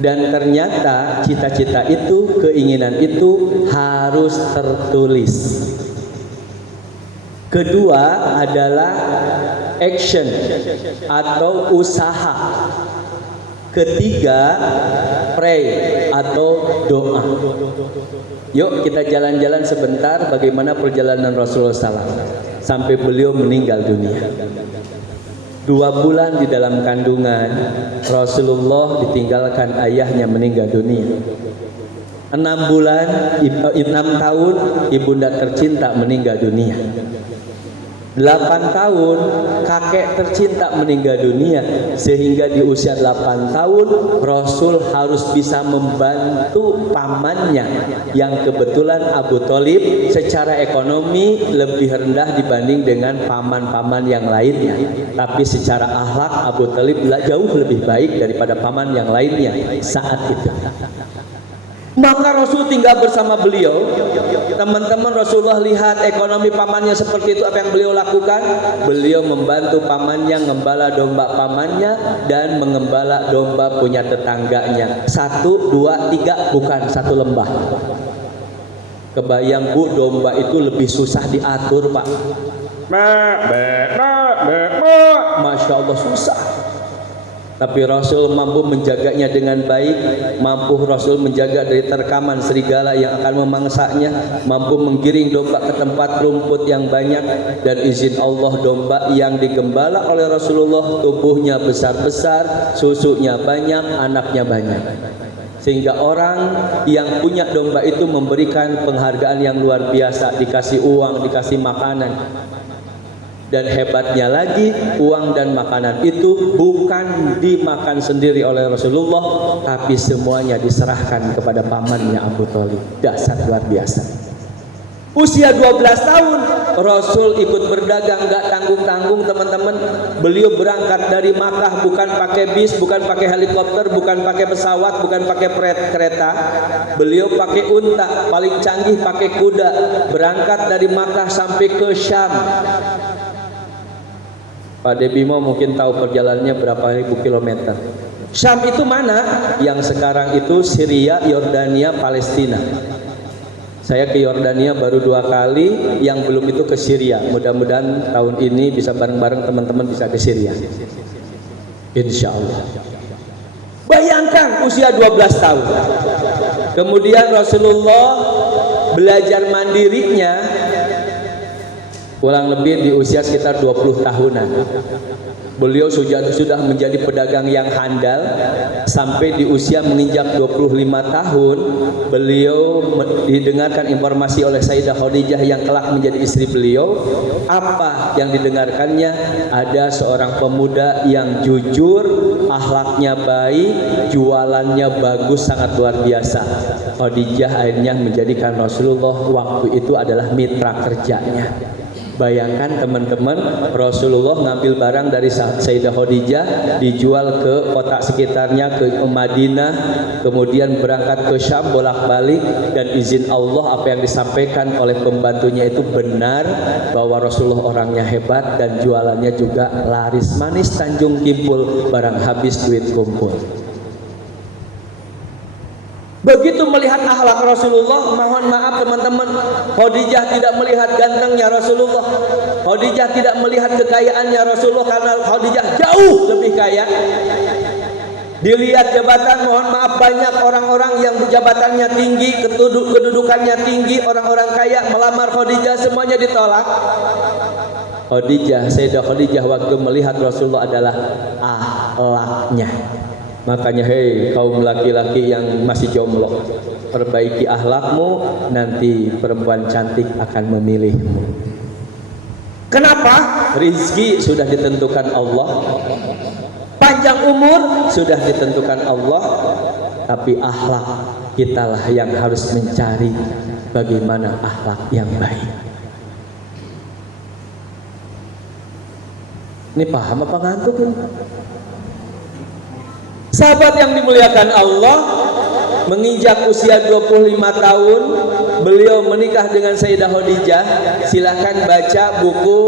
Dan ternyata cita-cita itu, keinginan itu harus tertulis. Kedua adalah action atau usaha. Ketiga, pray atau doa. Yuk kita jalan-jalan sebentar bagaimana perjalanan Rasulullah SAW sampai beliau meninggal dunia. 2 bulan di dalam kandungan Rasulullah ditinggalkan ayahnya meninggal dunia. 6 tahun ibunda tercinta meninggal dunia. 8 tahun kakek tercinta meninggal dunia, sehingga di usia 8 tahun Rasul harus bisa membantu pamannya yang kebetulan Abu Thalib secara ekonomi lebih rendah dibanding dengan paman-paman yang lainnya, tapi secara akhlak Abu Thalib jauh lebih baik daripada paman yang lainnya saat itu. Maka Rasul tinggal bersama beliau. Teman-teman, Rasulullah lihat ekonomi pamannya seperti itu, apa yang beliau lakukan? Beliau membantu pamannya ngembala domba pamannya dan mengembala domba punya tetangganya. 1, 2, 3, bukan 1 lembah. Kebayang Bu, domba itu lebih susah diatur Pak. Masya Allah susah. Tapi Rasul mampu menjaganya dengan baik, mampu Rasul menjaga dari terkaman serigala yang akan memangsanya, mampu menggiring domba ke tempat rumput yang banyak, dan izin Allah domba yang digembala oleh Rasulullah tubuhnya besar-besar, susunya banyak, anaknya banyak. Sehingga orang yang punya domba itu memberikan penghargaan yang luar biasa, dikasih uang, dikasih makanan. Dan hebatnya lagi, uang dan makanan itu bukan dimakan sendiri oleh Rasulullah, tapi semuanya diserahkan kepada pamannya Abu Thalib. Dasar luar biasa. Usia 12 tahun Rasul ikut berdagang, gak tanggung-tanggung teman-teman. Beliau berangkat dari Makkah bukan pakai bis, bukan pakai helikopter, bukan pakai pesawat, bukan pakai kereta. Beliau pakai unta, paling canggih pakai kuda. Berangkat dari Makkah sampai ke Syam. Pak Debimo mungkin tahu perjalanannya berapa ribu kilometer. Syam itu mana? Yang sekarang itu Syria, Yordania, Palestina. Saya ke Yordania baru 2 kali, yang belum itu ke Syria. Mudah-mudahan tahun ini bisa bareng-bareng teman-teman bisa ke Syria. Insya Allah. Bayangkan usia 12 tahun. Kemudian Rasulullah belajar mandirinya kurang lebih di usia sekitar 20 tahunan. Beliau sudah menjadi pedagang yang handal sampai di usia menginjak 25 tahun. Beliau didengarkan informasi oleh Sayyidah Khadijah yang kelak menjadi istri beliau. Apa yang didengarkannya? Ada seorang pemuda yang jujur, akhlaknya baik, jualannya bagus, sangat luar biasa. Khadijah akhirnya menjadikan Rasulullah waktu itu adalah mitra kerjanya. Bayangkan teman-teman, Rasulullah ngambil barang dari Sayyidah Khadijah, dijual ke kota sekitarnya, ke Madinah, kemudian berangkat ke Syam bolak-balik, dan izin Allah apa yang disampaikan oleh pembantunya itu benar, bahwa Rasulullah orangnya hebat dan jualannya juga laris manis, Tanjung Kimpul, barang habis duit kumpul. Begitu melihat akhlak Rasulullah, mohon maaf teman-teman, Khadijah tidak melihat gantengnya Rasulullah, Khadijah tidak melihat kekayaannya Rasulullah, karena Khadijah jauh lebih kaya. Dilihat jabatan, mohon maaf, banyak orang-orang yang jabatannya tinggi, kedudukannya tinggi, orang-orang kaya melamar Khadijah, semuanya ditolak. Khadijah, Sayyidah Khadijah waktu melihat Rasulullah adalah akhlaknya. Makanya hei kaum laki-laki yang masih jomblo, perbaiki akhlakmu, nanti perempuan cantik akan memilihmu. Kenapa? Rizki sudah ditentukan Allah. panjang umur sudah ditentukan Allah, tapi akhlak kitalah yang harus mencari bagaimana akhlak yang baik. Ini paham apa ngantuk ini? Sahabat yang dimuliakan Allah, menginjak usia 25 tahun beliau menikah dengan Sayyidah Khadijah. Silahkan baca buku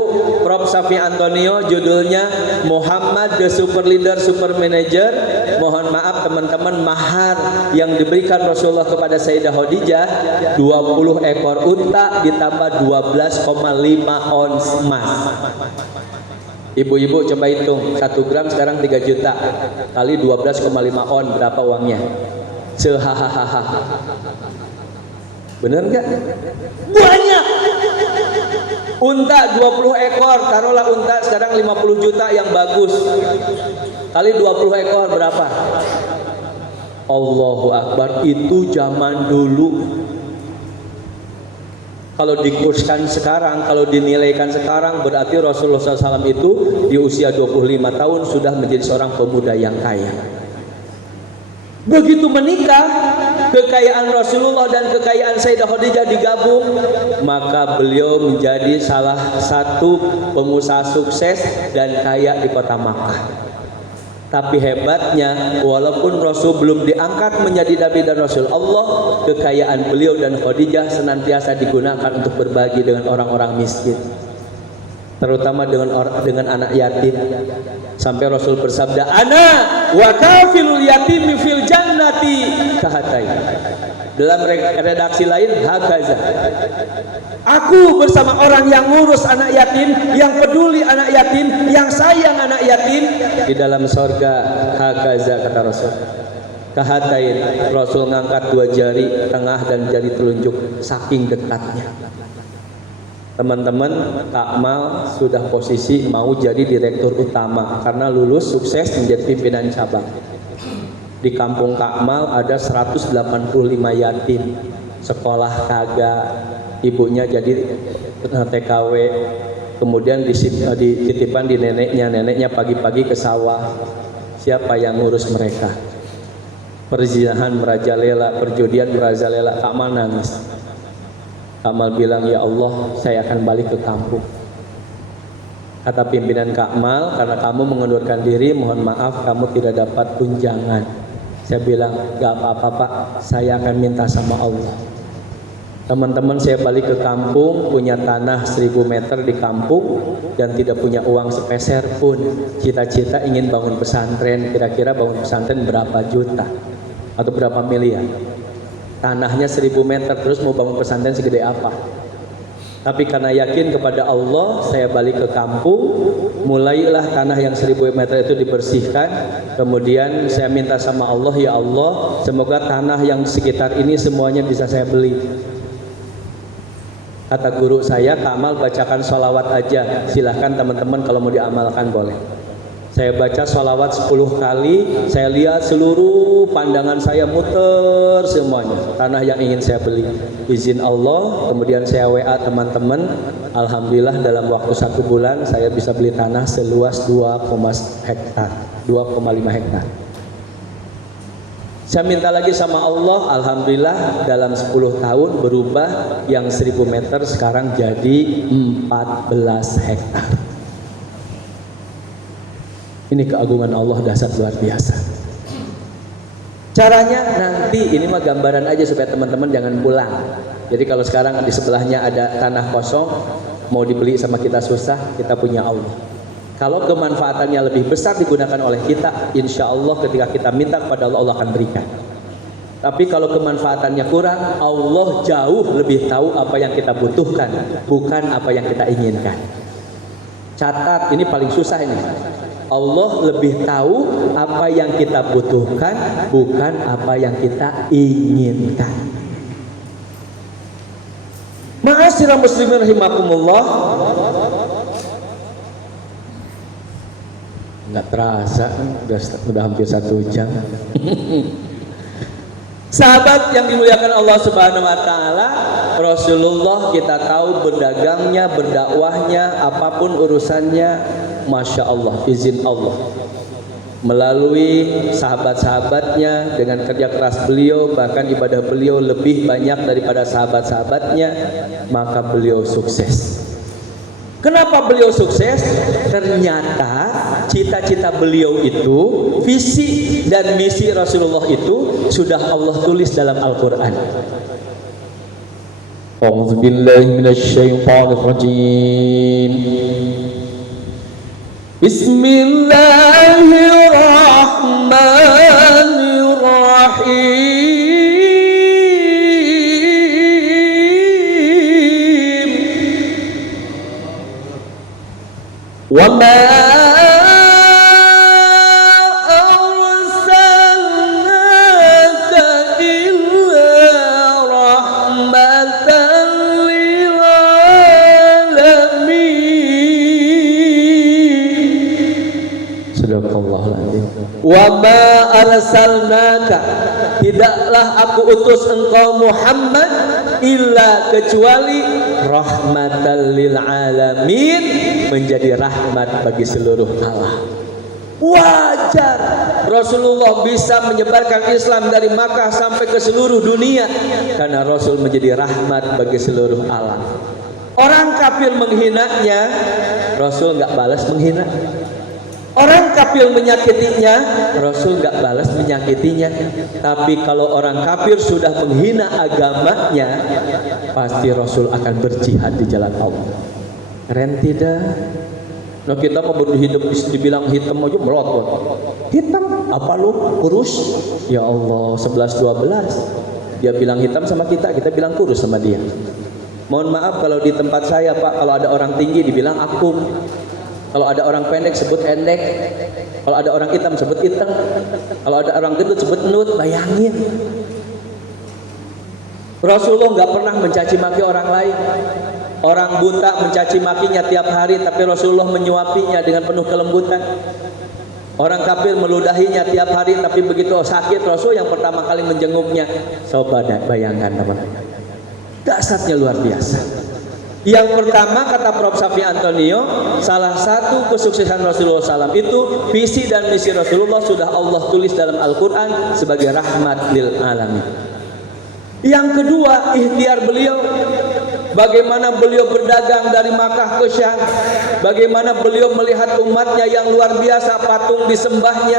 Prof. Safi Antonio, judulnya Muhammad the Super Leader Super Manager. Mohon maaf teman-teman, mahar yang diberikan Rasulullah kepada Sayyidah Khadijah 20 ekor unta ditambah 12,5 ons emas. Ibu-ibu coba hitung, 1 gram sekarang 3 juta kali 12,5 on, berapa uangnya? Sehahaha. Bener nggak? Banyak. Unta 20 ekor, taruhlah unta sekarang 50 juta yang bagus. Kali 20 ekor berapa? Allahu Akbar, itu zaman dulu. Kalau dikurskan sekarang, kalau dinilaikan sekarang, berarti Rasulullah SAW itu di usia 25 tahun sudah menjadi seorang pemuda yang kaya. Begitu menikah, kekayaan Rasulullah dan kekayaan Sayyidah Khadijah digabung, maka beliau menjadi salah satu pengusaha sukses dan kaya di kota Makkah. Tapi hebatnya, walaupun Rasul belum diangkat menjadi Nabi dan Rasul Allah, kekayaan beliau dan Khadijah senantiasa digunakan untuk berbagi dengan orang-orang miskin, terutama dengan anak yatim. Sampai Rasul bersabda, "Ana wa kafilul yatimi fil jannati kahatai." Dalam redaksi lain, hakaza. Aku bersama orang yang ngurus anak yatim, yang peduli anak yatim, yang sayang anak yatim di dalam sorga. Hakaza, kata Rasul. Kahatain, Rasul ngangkat 2 jari tengah dan jari telunjuk, saking dekatnya. Teman-teman, Kakmal sudah posisi mau jadi direktur utama karena lulus sukses menjadi pimpinan cabang. Di kampung Kakmal ada 185 yatim, sekolah kagak, ibunya jadi TKW, kemudian dititipkan di neneknya pagi-pagi ke sawah. Siapa yang ngurus mereka? Perzinahan merajalela, perjudian merajalela. Kakmal nangis. Kakmal bilang, "Ya Allah, saya akan balik ke kampung." Kata pimpinan Kakmal, "Karena kamu mengundurkan diri, mohon maaf kamu tidak dapat tunjangan." Saya bilang, "Gak apa-apa Pak, saya akan minta sama Allah." Teman-teman, saya balik ke kampung, punya tanah 1000 meter di kampung dan tidak punya uang sepeser pun. Cita-cita ingin bangun pesantren, kira-kira bangun pesantren berapa juta atau berapa miliar? Tanahnya 1000 meter, terus mau bangun pesantren segede apa? Tapi karena yakin kepada Allah, saya balik ke kampung. Mulailah tanah yang 1000 meter itu dibersihkan. Kemudian saya minta sama Allah, "Ya Allah, semoga tanah yang sekitar ini semuanya bisa saya beli." Kata guru saya, "Kamal bacakan sholawat aja." Silahkan teman-teman kalau mau diamalkan boleh. Saya baca sholawat 10 kali, saya lihat seluruh pandangan saya muter semuanya, tanah yang ingin saya beli. Izin Allah, kemudian saya WA teman-teman. Alhamdulillah dalam waktu 1 bulan saya bisa beli tanah seluas 2,5 hektar. Saya minta lagi sama Allah, alhamdulillah dalam 10 tahun berubah, yang 1000 meter sekarang jadi 14 hektar. Ini keagungan Allah, dahsyat luar biasa. Caranya nanti, ini mah gambaran aja supaya teman-teman jangan pulang. Jadi kalau sekarang di sebelahnya ada tanah kosong, mau dibeli sama kita susah, kita punya Allah. Kalau kemanfaatannya lebih besar digunakan oleh kita, insya Allah ketika kita minta kepada Allah, Allah akan berikan. Tapi kalau kemanfaatannya kurang, Allah jauh lebih tahu apa yang kita butuhkan, bukan apa yang kita inginkan. Catat, ini paling susah ini. Allah lebih tahu apa yang kita butuhkan, bukan apa yang kita inginkan. Ma'asyiral muslimin rahimakumullah. Nggak terasa, udah hampir 1 jam. Sahabat yang dimuliakan Allah Subhanahu wa taala, Rasulullah kita tahu berdagangnya, berdakwahnya, apapun urusannya, Masya Allah, izin Allah. melalui sahabat-sahabatnya, dengan kerja keras beliau, bahkan ibadah beliau lebih banyak daripada sahabat-sahabatnya, maka beliau sukses. Kenapa beliau sukses? Ternyata cita-cita beliau itu, visi dan misi Rasulullah itu sudah Allah tulis dalam Al-Quran. A'udzu billahi minasyaitonir rajim. Bismillahirrahmanirrahim. Wa ma arsalnaka illa rahmatan lil alamin. Sadaqallahul azim. Wa ma arsalnaka, tidaklah aku utus engkau Muhammad illa kecuali rahmatan lil alamin, menjadi rahmat bagi seluruh alam. Wajar Rasulullah bisa menyebarkan Islam dari Makkah sampai ke seluruh dunia karena Rasul menjadi rahmat bagi seluruh alam. Orang kafir menghinanya, Rasul nggak balas menghina. Orang kafir menyakitinya, Rasul nggak balas menyakitinya. Tapi kalau orang kafir sudah menghina agamanya, pasti Rasul akan berjihad di jalan Allah. Keren tidak? Nah, kita mau berhidup dibilang hitam aja melotot. Hitam? Apa lu? Kurus? Ya Allah, 11-12. Dia bilang hitam sama kita bilang kurus sama dia. Mohon maaf kalau di tempat saya, Pak, kalau ada orang tinggi dibilang akum. Kalau ada orang pendek sebut endek. Kalau ada orang hitam sebut hitam. Kalau ada orang gendut sebut nut. Bayangin. Rasulullah nggak pernah mencaci maki orang lain. Orang buta mencaci makinya tiap hari, tapi Rasulullah menyuapinya dengan penuh kelembutan. Orang kafir meludahinya tiap hari, tapi begitu sakit Rasul yang pertama kali menjenguknya. Coba bayangkan teman-teman. Dasarnya luar biasa. Yang pertama, kata Prof. Safi Antonio, salah satu kesuksesan Rasulullah SAW itu visi dan misi Rasulullah sudah Allah tulis dalam Al-Quran sebagai rahmat lil alamin. Yang kedua, ikhtiar beliau. Bagaimana beliau berdagang dari Makkah ke Syam, bagaimana beliau melihat umatnya yang luar biasa, patung disembahnya,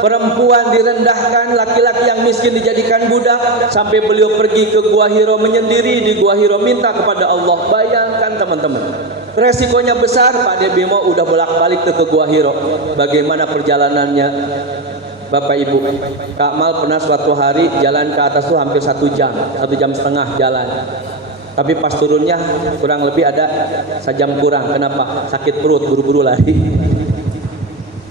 perempuan direndahkan, laki-laki yang miskin dijadikan budak, sampai beliau pergi ke Gua Hiro, menyendiri di Gua Hiro minta kepada Allah. Bayangkan teman-teman, resikonya besar. Pak De Bimo udah bolak-balik ke Gua Hiro. Bagaimana perjalanannya Bapak Ibu? Kak Mal pernah suatu hari jalan ke atas tuh hampir 1 jam, 1 jam setengah jalan. Tapi pas turunnya kurang lebih ada 1 jam kurang. Kenapa? Sakit perut, buru-buru lari.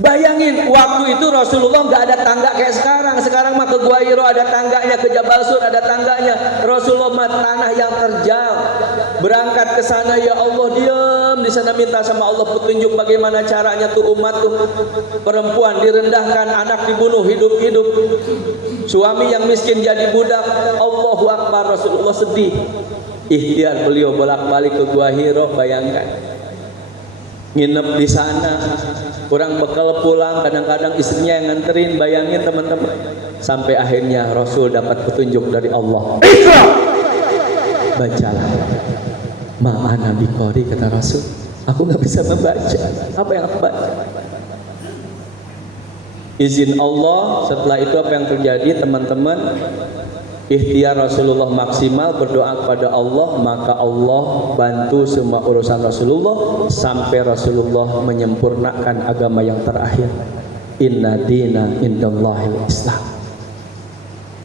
Bayangin, waktu itu Rasulullah nggak ada tangga kayak sekarang. Sekarang mah ke Gua Hiro ada tangganya, ke Jabal Sur ada tangganya. Rasulullah mah tanah yang terjal. Berangkat ke sana, ya Allah, diam di sana minta sama Allah petunjuk bagaimana caranya tuh umat tuh. Perempuan direndahkan, anak dibunuh hidup-hidup. Suami yang miskin jadi budak. Allahu Akbar, Rasulullah sedih. Ikhtiar beliau bolak-balik ke Gua Hiro, bayangkan. Nginep di sana, kurang bekal pulang, kadang-kadang istrinya yang nganterin, bayangin teman-teman. Sampai akhirnya Rasul dapat petunjuk dari Allah. Iqra! Bacalah. Ma'ana biqori, kata Rasul. Aku nggak bisa membaca. Apa yang aku baca? Izin Allah. Setelah itu apa yang terjadi teman-teman? Ikhtiar Rasulullah maksimal, berdoa kepada Allah, maka Allah bantu semua urusan Rasulullah sampai Rasulullah menyempurnakan agama yang terakhir. Inna dina indallahil Islam.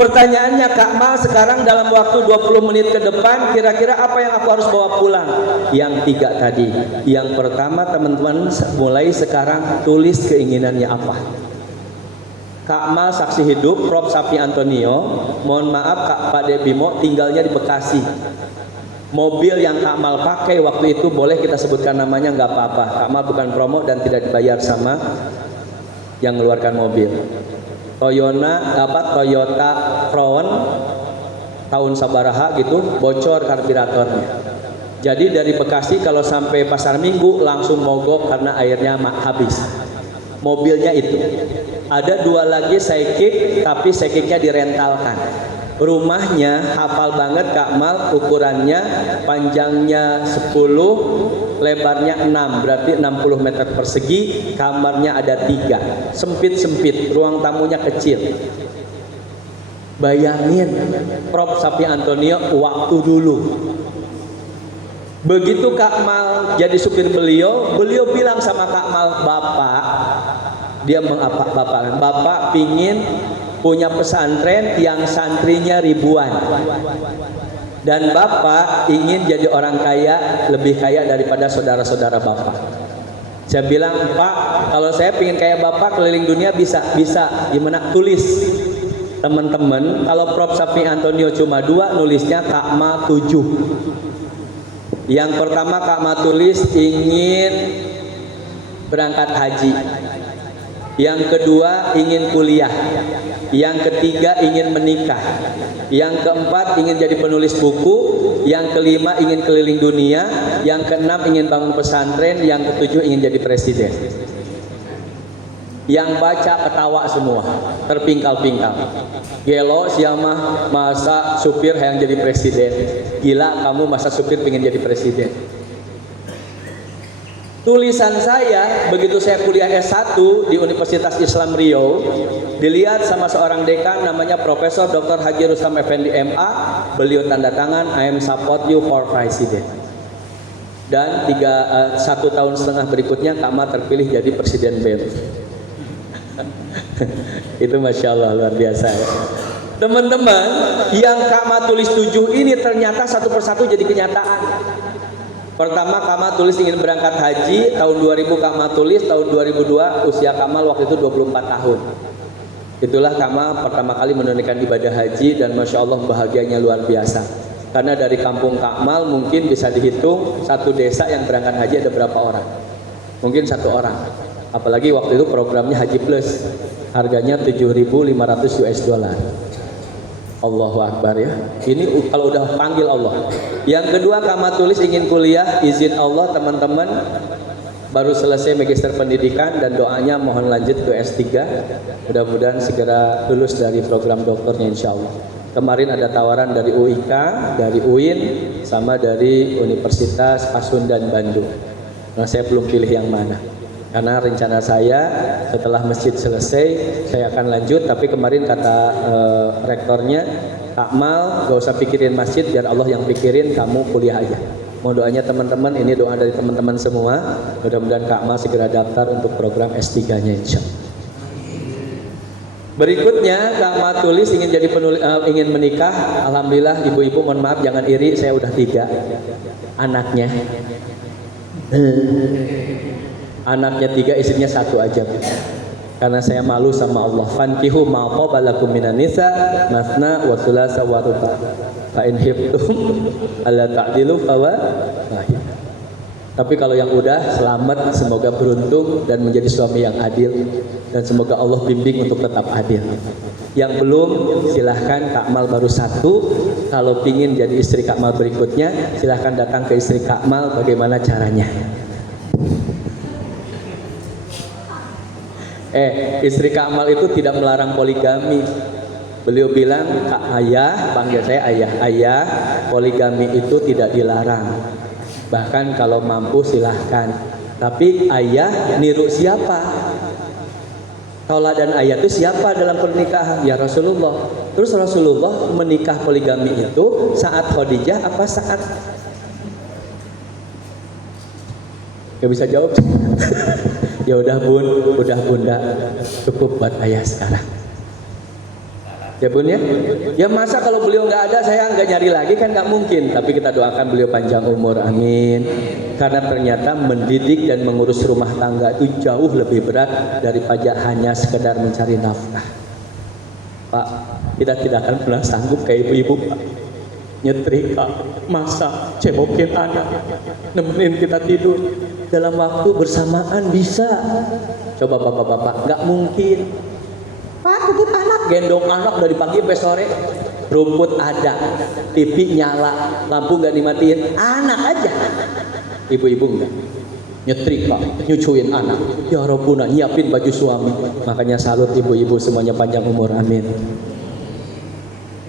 Pertanyaannya, Kak Mal, sekarang dalam waktu 20 menit ke depan, kira-kira apa yang aku harus bawa pulang? Yang 3 tadi. Yang pertama, teman-teman, mulai sekarang tulis keinginannya apa. Kak Mal saksi hidup, Prof. Safi Antonio, mohon maaf Pak De Bimo tinggalnya di Bekasi. Mobil yang Kak Mal pakai waktu itu, boleh kita sebutkan namanya, nggak apa-apa. Kak Mal bukan promo dan tidak dibayar sama yang mengeluarkan mobil. Toyota Crown tahun sabaraha gitu, bocor karburatornya. Jadi dari Bekasi kalau sampai Pasar Minggu langsung mogok karena airnya habis. Mobilnya itu. Ada 2 lagi psychic, tapi psychicnya direntalkan. Rumahnya hafal banget Kak Mal, ukurannya panjangnya 10, lebarnya 6, berarti 60 meter persegi. Kamarnya ada 3, sempit-sempit, ruang tamunya kecil. Bayangin Prof Sapi Antonio waktu dulu. Begitu Kak Mal jadi supir beliau bilang sama Kak Mal, Bapak, dia Bapak pingin punya pesantren yang santrinya ribuan, dan Bapak ingin jadi orang kaya, lebih kaya daripada saudara-saudara Bapak. Saya bilang, Pak, kalau saya pingin kayak Bapak keliling dunia bisa. Gimana? Tulis. Teman-teman, kalau Prof Sapi Antonio cuma 2, nulisnya Kak Ma 7. Yang pertama Kak Ma tulis ingin berangkat haji. Yang kedua ingin kuliah. Yang ketiga ingin menikah. Yang keempat ingin jadi penulis buku. Yang kelima ingin keliling dunia. Yang keenam ingin bangun pesantren. Yang ketujuh ingin jadi presiden. Yang baca ketawa semua, terpingkal-pingkal. Gelo siamah masa supir yang jadi presiden. Gila kamu masa supir pengen jadi presiden. Tulisan saya begitu saya kuliah S1 di Universitas Islam Riau, dilihat sama seorang dekan namanya Profesor Dr. Haji Rustam Effendi MA. Beliau tanda tangan, I am support you for president. Dan 1,5 tahun berikutnya Kak Ma terpilih jadi presiden BEM. Itu Masya Allah luar biasa ya. Teman-teman, yang Kak Ma tulis 7 ini ternyata satu persatu jadi kenyataan. Pertama Kak Ma tulis ingin berangkat haji, tahun 2000 Kak Ma tulis, tahun 2002 usia Kamal waktu itu 24 tahun. Itulah Kak Ma pertama kali menunaikan ibadah haji, dan Masya Allah bahagianya luar biasa. Karena dari kampung Kak Mal mungkin bisa dihitung satu desa yang berangkat haji ada berapa orang? Mungkin 1 orang. Apalagi waktu itu programnya Haji Plus, harganya 7.500 US dollar. Allahu Akbar ya. Ini kalau udah panggil Allah. Yang kedua Kak Ma tulis ingin kuliah, izin Allah teman-teman, baru selesai magister pendidikan dan doanya mohon lanjut ke S3. Mudah-mudahan segera lulus dari program doktornya insya Allah. Kemarin ada tawaran dari UIK, dari UIN, sama dari Universitas Pasundan Bandung. Nah saya belum pilih yang mana. Karena rencana saya setelah masjid selesai saya akan lanjut, tapi kemarin kata rektornya, Kak Mal gak usah pikirin masjid, biar Allah yang pikirin, kamu kuliah aja. Mau doanya teman-teman, ini doa dari teman-teman semua, mudah-mudahan Kak Mal segera daftar untuk program S3-nya insya Allah. Berikutnya Kak Ma tulis ingin jadi ingin menikah. Alhamdulillah ibu-ibu mohon maaf jangan iri, saya udah 3 anaknya. Anaknya 3, istrinya 1 aja. Karena saya malu sama Allah. Fankihu ma qabalakum minan nisa masna wa thulatsa wa ruba. Fa in khiftum alla ta'dilu fawahid. Tapi kalau yang udah selamat, semoga beruntung dan menjadi suami yang adil, dan semoga Allah bimbing untuk tetap adil. Yang belum silahkan, Kak Mal baru 1. Kalau pingin jadi istri Kak Mal berikutnya, silahkan datang ke istri Kak Mal. Bagaimana caranya? Istri Kak Mal itu tidak melarang poligami. Beliau bilang, Kak Ayah, panggil saya Ayah, poligami itu tidak dilarang. Bahkan kalau mampu silahkan. Tapi Ayah niru siapa? Tauladan Ayah itu siapa dalam pernikahan? Ya Rasulullah. Terus Rasulullah menikah poligami itu saat Khadijah apa saat? Gak bisa jawab. Ya udah Bun, udah Bunda, cukup buat Ayah sekarang. Ya Bun ya. Ya masa kalau beliau nggak ada saya nggak nyari lagi kan nggak mungkin. Tapi kita doakan beliau panjang umur, amin. Karena ternyata mendidik dan mengurus rumah tangga itu jauh lebih berat daripada hanya sekedar mencari nafkah. Pak, kita tidak akan pernah sanggup kayak ibu-ibu Pak. Nyetrika, masak, cebokin anak, nemenin kita tidur dalam waktu bersamaan bisa. Coba bapak-bapak, nggak mungkin. Pak, titip anak. Gendong anak dari pagi sampai sore, rumput ada, TV nyala, lampu nggak dimatiin, anak aja. Ibu-ibu enggak. nyetrika, nyucuin anak. Ya Rabbuna, nyiapin baju suami. Makanya salut ibu-ibu semuanya panjang umur, amin.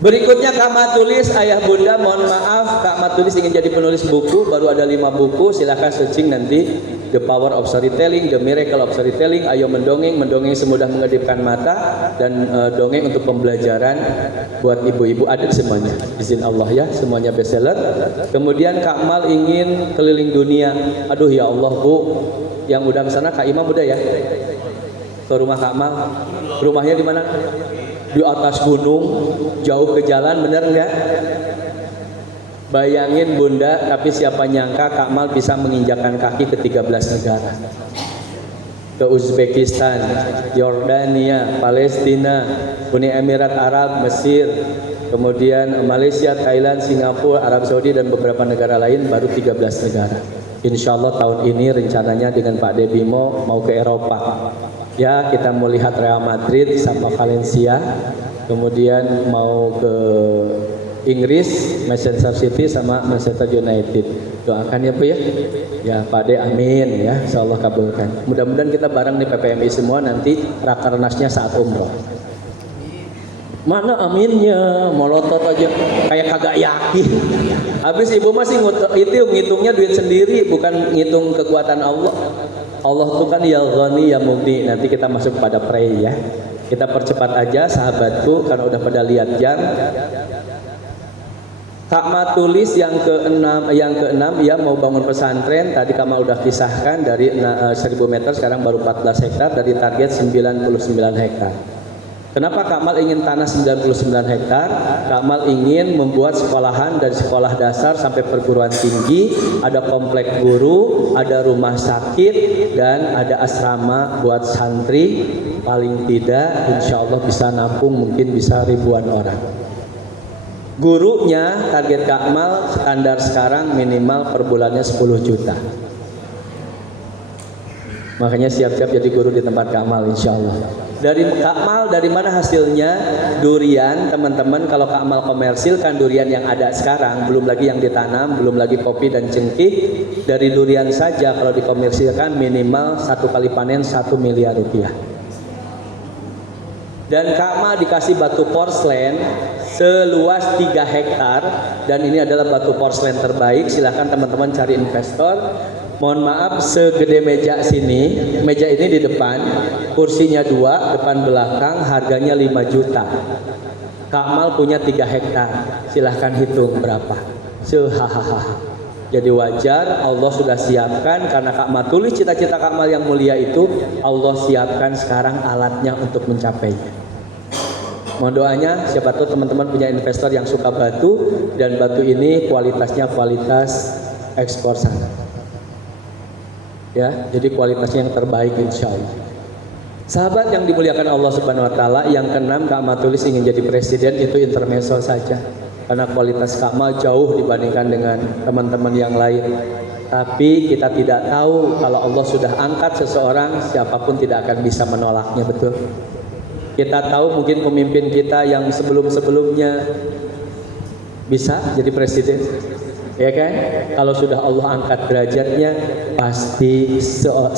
Berikutnya Kak Mat tulis, ayah bunda mohon maaf Kak Mat tulis ingin jadi penulis buku, baru ada 5 buku, silahkan searching nanti. The Power of Storytelling, The Miracle of Storytelling, Ayo Mendongeng, Mendongeng Semudah Mengedipkan Mata, dan Dongeng untuk Pembelajaran buat ibu-ibu, ada semuanya, izin Allah ya, semuanya bestseller. Kemudian Kak Mal ingin keliling dunia. Aduh ya Allah Bu, yang udah kesana Kak Imam udah ya? Ke rumah Kak Mal, rumahnya di mana? Di atas gunung, jauh ke jalan, bener nggak? Bayangin bunda, tapi siapa nyangka Kak Mal bisa menginjakkan kaki ke 13 negara. Ke Uzbekistan, Yordania, Palestina, Uni Emirat Arab, Mesir, kemudian Malaysia, Thailand, Singapura, Arab Saudi, dan beberapa negara lain, baru 13 negara. Insya Allah tahun ini rencananya dengan Pak Debimo mau ke Eropa. Ya, kita mau lihat Real Madrid sama Valencia, kemudian mau ke Inggris, Manchester City sama Manchester United. Doakan ya Bu ya. Ya Pak De, amin ya. Insyaallah kabulkan. Mudah-mudahan kita bareng di PPMI semua nanti rakernasnya saat umroh. Mana aminnya, molotot aja kayak kagak yakin. Habis ibu masih ngitungnya duit sendiri, bukan ngitung kekuatan Allah. Allah tuh kan ya Ghani ya Mugni. Nanti kita masuk pada pray ya. Kita percepat aja sahabatku karena udah pada lihat jam. Kak Ma tulis yang keenam ya mau bangun pesantren. Tadi Kak Ma udah kisahkan dari 1000 meter sekarang baru 14 hektar dari target 99 hektar. Kenapa Kak Mal ingin tanah 99 hektar? Kak Mal ingin membuat sekolahan dari sekolah dasar sampai perguruan tinggi, ada komplek guru, ada rumah sakit, dan ada asrama buat santri. Paling tidak insya Allah bisa nampung mungkin bisa ribuan orang. Gurunya target Kak Mal standar sekarang minimal per bulannya 10 juta. Makanya siap-siap jadi guru di tempat Kak Mal insya Allah. Dari Kak Mal, dari mana hasilnya? Durian teman-teman, kalau Kak Mal komersilkan durian yang ada sekarang, belum lagi yang ditanam, belum lagi kopi dan cengkeh. Dari durian saja kalau dikomersilkan minimal 1 kali panen 1 miliar rupiah. Dan Kak Mal dikasih batu porselen seluas 3 hektar, dan ini adalah batu porselen terbaik. Silahkan teman-teman cari investor. Mohon maaf, segede meja sini, meja ini di depan, kursinya 2, depan belakang, harganya 5 juta. Kak Mal punya 3 hektar, silahkan hitung berapa. Sehahaha. Jadi wajar Allah sudah siapkan, karena Kak Mal tulis cita-cita Kak Mal yang mulia itu, Allah siapkan sekarang alatnya untuk mencapainya. Mohon doanya, siapa tahu teman-teman punya investor yang suka batu, dan batu ini kualitasnya kualitas ekspor sana. Ya, jadi kualitasnya yang terbaik insya Allah. Sahabat yang dimuliakan Allah Subhanahu Wa Taala, yang keenam Kak Mal tulis ingin jadi presiden, itu intermezzo saja, karena kualitas Kak Mal jauh dibandingkan dengan teman-teman yang lain. Tapi kita tidak tahu kalau Allah sudah angkat seseorang, siapapun tidak akan bisa menolaknya, betul? Kita tahu mungkin pemimpin kita yang sebelum-sebelumnya bisa jadi presiden, ya kan? Kalau sudah Allah angkat derajatnya, pasti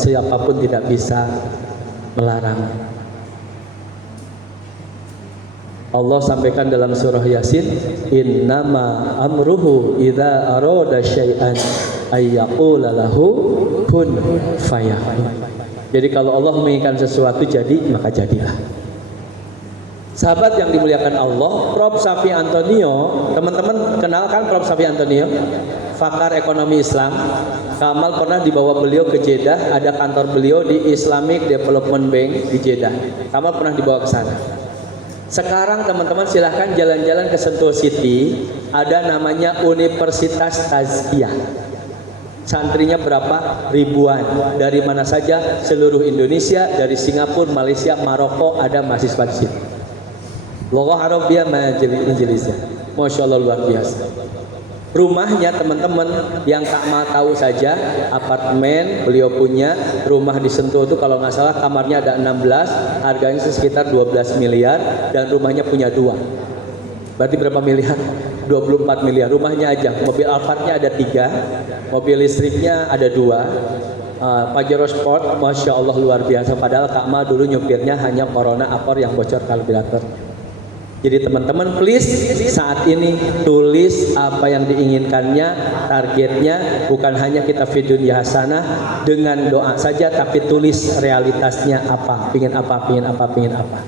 siapapun tidak bisa melarang. Allah sampaikan dalam surah Yasin, innama amruhu idza arada syai'an ayyaqula lahu kun fayakun. Jadi kalau Allah menginginkan sesuatu jadi, maka jadilah. Sahabat yang dimuliakan Allah, Prof. Safi Antonio, teman-teman kenal kan Prof. Safi Antonio? Pakar ekonomi Islam. Kak Mal pernah dibawa beliau ke Jeddah, ada kantor beliau di Islamic Development Bank di Jeddah. Kak Mal pernah dibawa ke sana. Sekarang teman-teman silahkan jalan-jalan ke Sentul City, ada namanya Universitas Tazkiyah. Santrinya berapa? Ribuan. Dari mana saja? Seluruh Indonesia, dari Singapura, Malaysia, Maroko, ada mahasiswa di situ. Logoh Arabia majelisnya, Masya Allah luar biasa. Rumahnya teman-teman yang Kak Mal tahu saja, apartemen beliau punya, rumah di Sentul itu kalau nggak salah kamarnya ada 16, harganya sekitar 12 miliar, dan rumahnya punya 2. Berarti berapa miliar? 24 miliar. Rumahnya aja, mobil Alphardnya ada 3, mobil listriknya ada 2, Pajero Sport, Masya Allah luar biasa. Padahal Kak Ma dulu nyupirnya hanya Corona Accord yang bocor karburator. Jadi teman-teman please saat ini tulis apa yang diinginkannya, targetnya, bukan hanya kita fi dunya hasanah dengan doa saja, tapi tulis realitasnya apa, pingin apa, pingin apa, pingin apa.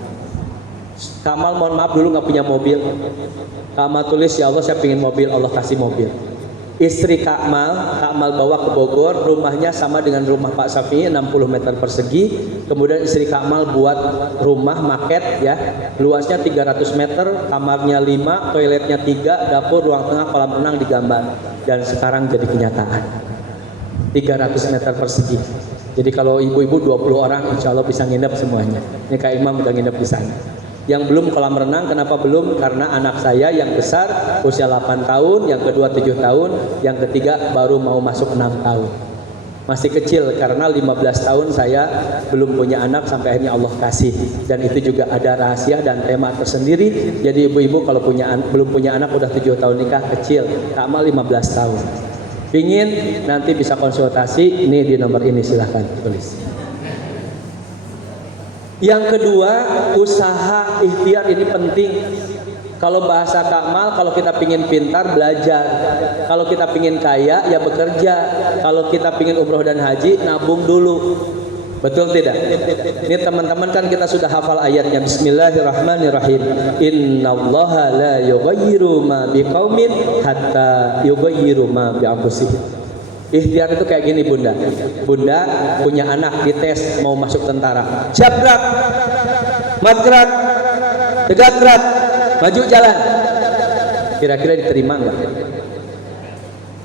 Kamal mohon maaf dulu nggak punya mobil. Kamal tulis ya Allah saya pingin mobil, Allah kasih mobil. Istri Kakmal bawa ke Bogor, rumahnya sama dengan rumah Pak Safi 60 meter persegi. Kemudian istri Kakmal buat rumah maket ya, luasnya 300 meter, kamarnya 5, toiletnya 3, dapur, ruang tengah, kolam renang digambar. Dan sekarang jadi kenyataan 300 meter persegi. Jadi kalau ibu-ibu 20 orang insya Allah bisa nginep semuanya. Ini Kak Imam udah nginep di sana. Yang belum kolam renang, kenapa belum? Karena anak saya yang besar usia 8 tahun, yang kedua 7 tahun, yang ketiga baru mau masuk 6 tahun. Masih kecil karena 15 tahun saya belum punya anak sampai akhirnya Allah kasih. Dan itu juga ada rahasia dan tema tersendiri. Jadi ibu-ibu kalau belum punya anak udah 7 tahun nikah kecil, Kamal 15 tahun. Pingin nanti bisa konsultasi, ini di nomor ini silahkan tulis. Yang kedua, usaha ikhtiar ini penting. Kalau bahasa Kakmal, kalau kita pingin pintar belajar, kalau kita pingin kaya ya bekerja, kalau kita pingin umroh dan haji nabung dulu. Betul tidak? Ini teman-teman kan kita sudah hafal ayatnya. Bismillahirrahmanirrahim. Innallaha la yughayyiru ma biqaumin hatta yughayyiru ma bi anfusihim. Ikhtiar itu kayak gini bunda. Bunda punya anak dites mau masuk tentara. Siap gerak, mat gerak, tegak gerak, maju jalan. Kira-kira diterima nggak?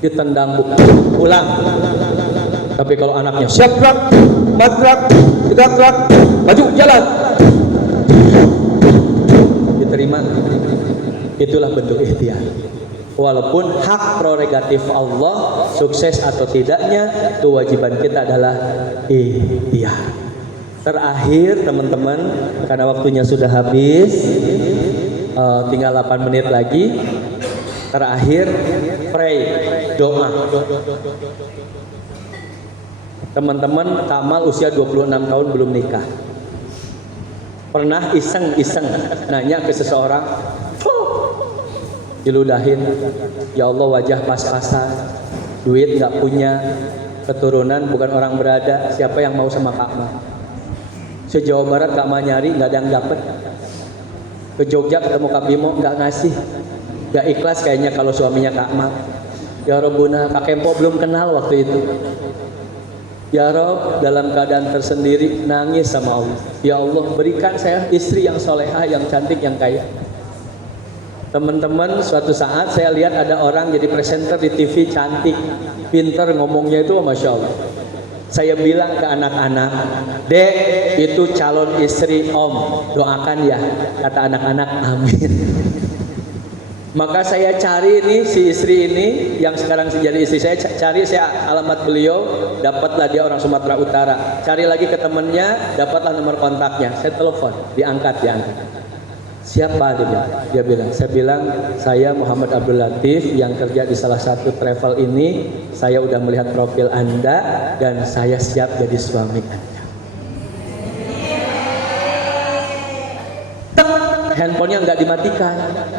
Ditendang bu, pulang. Tapi kalau anaknya siap gerak, mat gerak, tegak gerak, maju jalan, diterima. Itulah bentuk ikhtiar. Walaupun hak prerogatif Allah, sukses atau tidaknya, kewajiban kita adalah ikhtiar. Terakhir teman-teman, karena waktunya sudah habis, tinggal 8 menit lagi. Terakhir, pray, doa. Teman-teman, Kamal usia 26 tahun belum nikah. Pernah iseng-iseng nanya ke seseorang, diludahin, ya Allah wajah pas-pasan, duit nggak punya, keturunan bukan orang berada, siapa yang mau sama Kak Ma? Se-Jawa Barat Kak Ma nyari nggak ada yang dapet. Ke Jogja ketemu Kak Bimo nggak ngasih, nggak ikhlas kayaknya kalau suaminya Kak Ma. Ya Rabbuna, Kak Kempo belum kenal waktu itu. Ya Rob, dalam keadaan tersendiri nangis sama Allah. Ya Allah berikan saya istri yang solehah, yang cantik, yang kaya. Teman-teman, suatu saat saya lihat ada orang jadi presenter di TV cantik, pinter ngomongnya itu, Masya Allah. Saya bilang ke anak-anak, Dek, itu calon istri Om, doakan ya. Kata anak-anak, amin. Maka saya cari ini si istri ini yang sekarang jadi istri saya, cari saya alamat beliau, dapatlah dia orang Sumatera Utara. Cari lagi ke temennya, dapatlah nomor kontaknya. Saya telepon, diangkat. Siapa dia bilang, saya bilang saya Muhammad Abdul Latif yang kerja di salah satu travel ini. Saya udah melihat profil Anda dan saya siap jadi suami Anda. Handphonenya nggak dimatikan,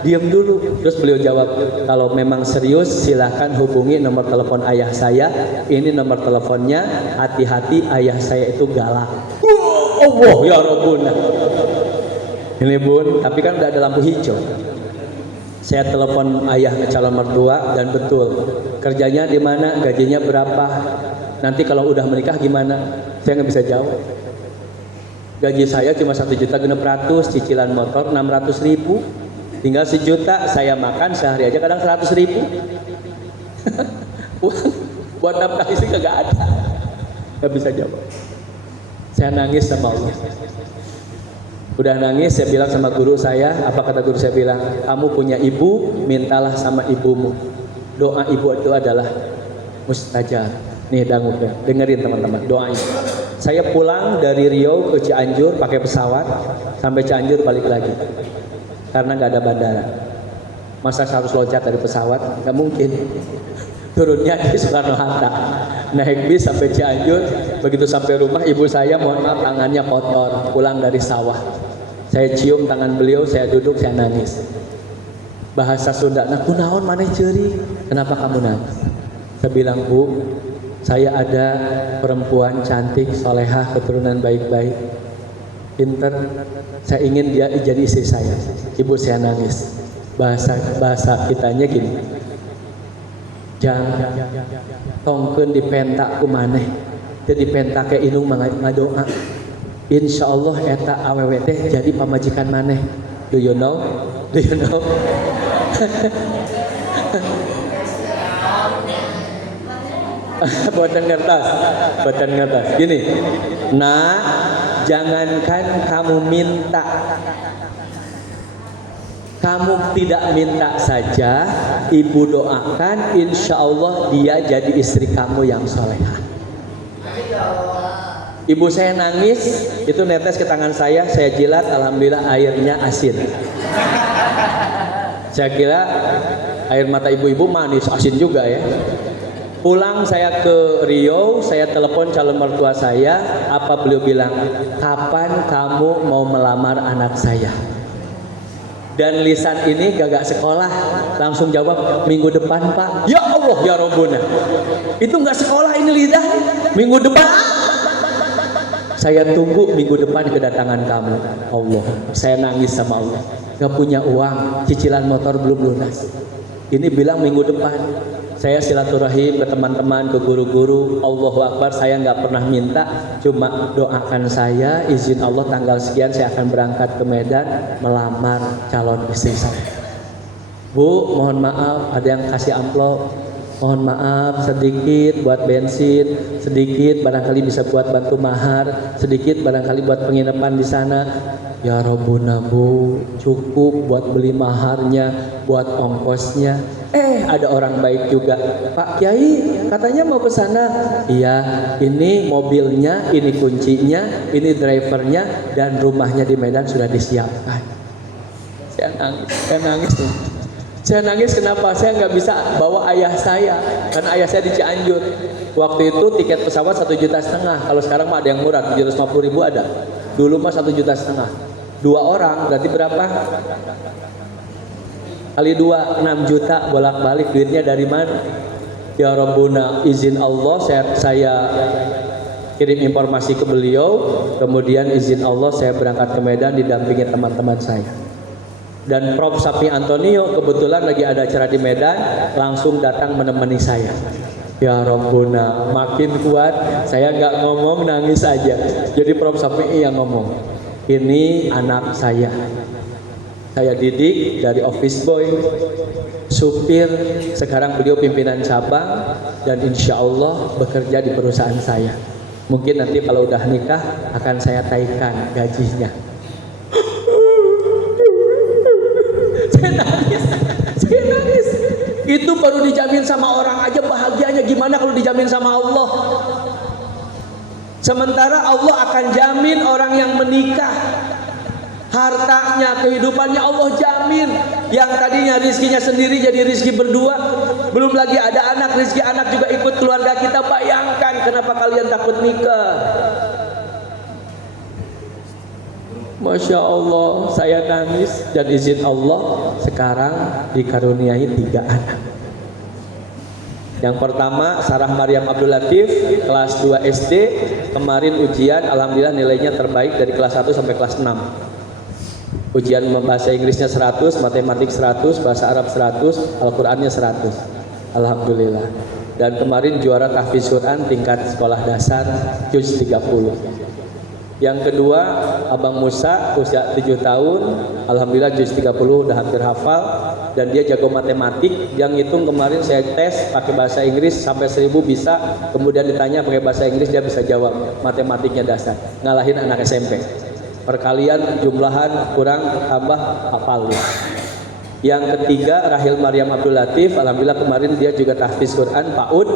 diam dulu. Terus beliau jawab, kalau memang serius silahkan hubungi nomor telepon ayah saya. Ini nomor teleponnya, hati-hati ayah saya itu galak. Allah ya Rabbuna. Ini bun, tapi kan udah ada lampu hijau. Saya telepon ayah calon mertua dan betul. Kerjanya di mana, gajinya berapa. Nanti kalau udah menikah gimana? Saya nggak bisa jawab. Gaji saya cuma 1.600.000, cicilan motor 600.000, tinggal 1 juta. Saya makan sehari aja kadang 100.000. Buat nafkah istri kagak ada. Nggak bisa jawab. Saya nangis sama Allah. Udah nangis, saya bilang sama guru saya, apa kata guru saya bilang? Kamu punya ibu, mintalah sama ibumu. Doa ibu itu adalah mustajab. Nih dangu, dengerin teman-teman, doain. Saya pulang dari Riau ke Cianjur pakai pesawat, sampai Cianjur balik lagi. Karena nggak ada bandara. Masa harus loncat dari pesawat? Nggak mungkin. Turunnya di Soekarno Hatta. naik bis sampai Cianjur. Begitu sampai rumah, ibu saya mohon maaf tangannya kotor, pulang dari sawah. Saya cium tangan beliau, saya duduk, saya nangis. Bahasa Sunda, nah kunaon maneh ceuri? Kenapa kamu nangis? Saya bilang, Bu, saya ada perempuan cantik, solehah, keturunan baik-baik, pinter. Saya ingin dia jadi istri saya. Ibu saya nangis. Bahasa kitanya gini, jangan tongkeun dipentak ku maneh, teu dipentak ke inung ngadoa. Insyaallah eta awewe teh jadi pamajikan maneh. Do you know? Do you know? Boten ngertas. Gini, nah jangankan kamu minta, kamu tidak minta saja, ibu doakan, insya Allah dia jadi istri kamu yang solehah. Ibu saya nangis, itu netes ke tangan saya jilat, alhamdulillah airnya asin. Saya kira air mata ibu-ibu manis, asin juga ya. Pulang saya ke Riau, saya telepon calon mertua saya, apa beliau bilang, kapan kamu mau melamar anak saya? Dan lisan ini gagak sekolah, langsung jawab, minggu depan Pak. Ya Allah ya Rabbuna, itu nggak sekolah ini lidah, minggu depan. Saya tunggu minggu depan kedatangan kamu. Allah, saya nangis sama Allah. Gak punya uang, cicilan motor belum lunas. Ini bilang minggu depan. Saya silaturahim ke teman-teman, ke guru-guru. Allahu Akbar, saya nggak pernah minta, cuma doakan saya, izin Allah tanggal sekian saya akan berangkat ke Medan melamar calon istri saya. Bu, mohon maaf, ada yang kasih amplop. Mohon maaf, sedikit buat bensin, sedikit barangkali bisa buat bantu mahar, sedikit barangkali buat penginapan di sana. Ya Rabbuna Bu, cukup buat beli maharnya, buat ongkosnya. Ada orang baik juga. Pak Kiai, katanya mau ke sana. Iya, ini mobilnya, ini kuncinya, ini drivernya, dan rumahnya di Medan sudah disiapkan. Saya nangis nih. Saya nangis kenapa? Saya nggak bisa bawa ayah saya, karena ayah saya di Cianjur. Waktu itu tiket pesawat 1,5 juta. Kalau sekarang mah ada yang murah, 750.000 ada. Dulu mah 1,5 juta. 2 orang berarti berapa? Kali 2, 6 juta bolak-balik. Duitnya dari mana? Ya Rabbuna, izin Allah saya kirim informasi ke beliau. Kemudian izin Allah saya berangkat ke Medan didampingi teman-teman saya. Dan Prof. Sapi Antonio kebetulan lagi ada acara di Medan, langsung datang menemani saya. Ya Rabbuna, makin kuat, saya nggak ngomong, nangis aja. Jadi Prof. Sapi yang ngomong, ini anak saya didik dari office boy, supir, sekarang beliau pimpinan cabang, dan insya Allah bekerja di perusahaan saya. Mungkin nanti kalau udah nikah akan saya taikan gajinya. Saya nangis. Itu baru dijamin sama orang aja bahagianya, gimana kalau dijamin sama Allah? Sementara Allah akan jamin orang yang menikah, hartanya, kehidupannya Allah jamin. Yang tadinya rizkinya sendiri jadi rizki berdua. Belum lagi ada anak, rizki anak juga ikut keluarga kita. Bayangkan kenapa kalian takut nikah. Masya Allah, saya nangis, dan izin Allah sekarang dikaruniai 3 anak. Yang pertama Sarah Maryam Abdul Latif, kelas 2 SD, kemarin ujian alhamdulillah nilainya terbaik dari kelas 1 sampai kelas 6. Ujian bahasa Inggrisnya 100, matematik 100, bahasa Arab 100, Al-Qur'annya 100. Alhamdulillah. Dan kemarin juara tahfiz Quran tingkat sekolah dasar juz 30. Yang kedua Abang Musa, usia 7 tahun, alhamdulillah juz 30 udah hampir hafal, dan dia jago matematik. Yang ngitung kemarin saya tes pakai bahasa Inggris sampai 1000 bisa, kemudian ditanya pakai bahasa Inggris dia bisa jawab, matematiknya dasar, ngalahin anak SMP. Perkalian jumlahan kurang tambah hafal dia. Yang ketiga Rahil Maryam Abdul Latif, alhamdulillah kemarin dia juga tahfiz Quran PAUD,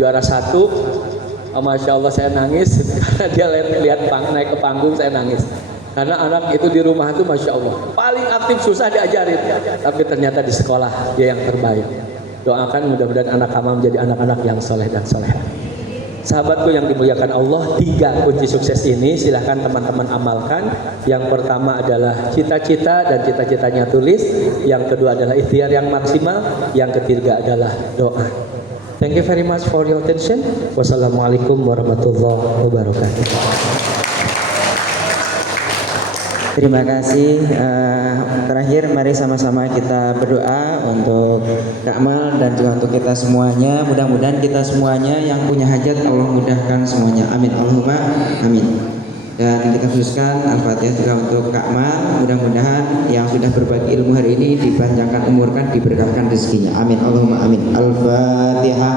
juara 1. Masya Allah saya nangis karena dia lihat naik ke panggung, saya nangis karena anak itu di rumah itu Masya Allah paling aktif, susah diajarin, tapi ternyata di sekolah dia yang terbaik. Doakan mudah-mudahan anak kamu menjadi anak-anak yang soleh dan soleh. Sahabatku yang dimuliakan Allah, 3 kunci sukses ini silahkan teman-teman amalkan. Yang pertama adalah cita-cita dan cita-citanya tulis. Yang kedua adalah ikhtiar yang maksimal. Yang ketiga adalah doa. Thank you very much for your attention. Wassalamualaikum warahmatullahi wabarakatuh. Terima kasih. Terakhir mari sama-sama kita berdoa untuk Kak Mal dan juga untuk kita semuanya. Mudah-mudahan kita semuanya yang punya hajat Allah mudahkan semuanya. Amin. Allahumma amin. Dan kita khususkan Al-Fatihah juga untuk Kak Mal. Mudah-mudahan yang sudah berbagi ilmu hari ini dipanjangkan umurkan, diberkahkan rezekinya. Amin. Allahumma amin. Al-Fatihah.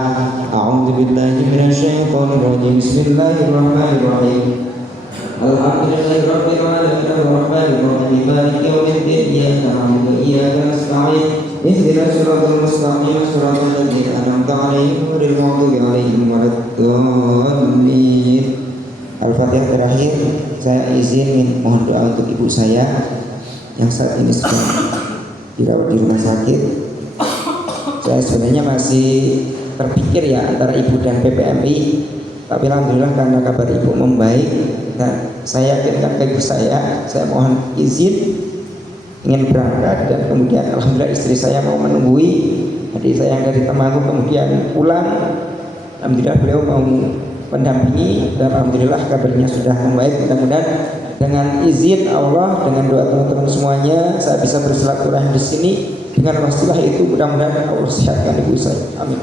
A'udzubillahi minasyaitonirrajim. Bismillahirrahmanirrahim. Alhamdulillahirabbil alamin arrahmanir rahim maliki yaumiddin iyyaka na'budu wa iyyaka nasta'in ihdinas siratal mustaqim siratal ladzina an'amta 'alaihim ghairil maghdubi 'alaihim waladdallin. Al-Fatihah terakhir, saya izin mohon doa untuk ibu saya yang saat ini sedang dirawat di rumah sakit. Saya sebenarnya masih terpikir ya antara ibu dan PPMI, tapi alhamdulillah karena kabar ibu membaik dan saya yakinkan ke ibu saya mohon izin ingin berangkat, dan kemudian alhamdulillah istri saya mau menunggui adik saya yang dari Temanggung kemudian pulang. Alhamdulillah beliau mau mendampingi dan alhamdulillah kabarnya sudah membaik. Mudah-mudahan dengan izin Allah, dengan doa teman-teman semuanya, saya bisa bersilaturahmi di sini dengan wasilah itu. Mudah-mudahan Allah sehatkan ibu saya. Amin.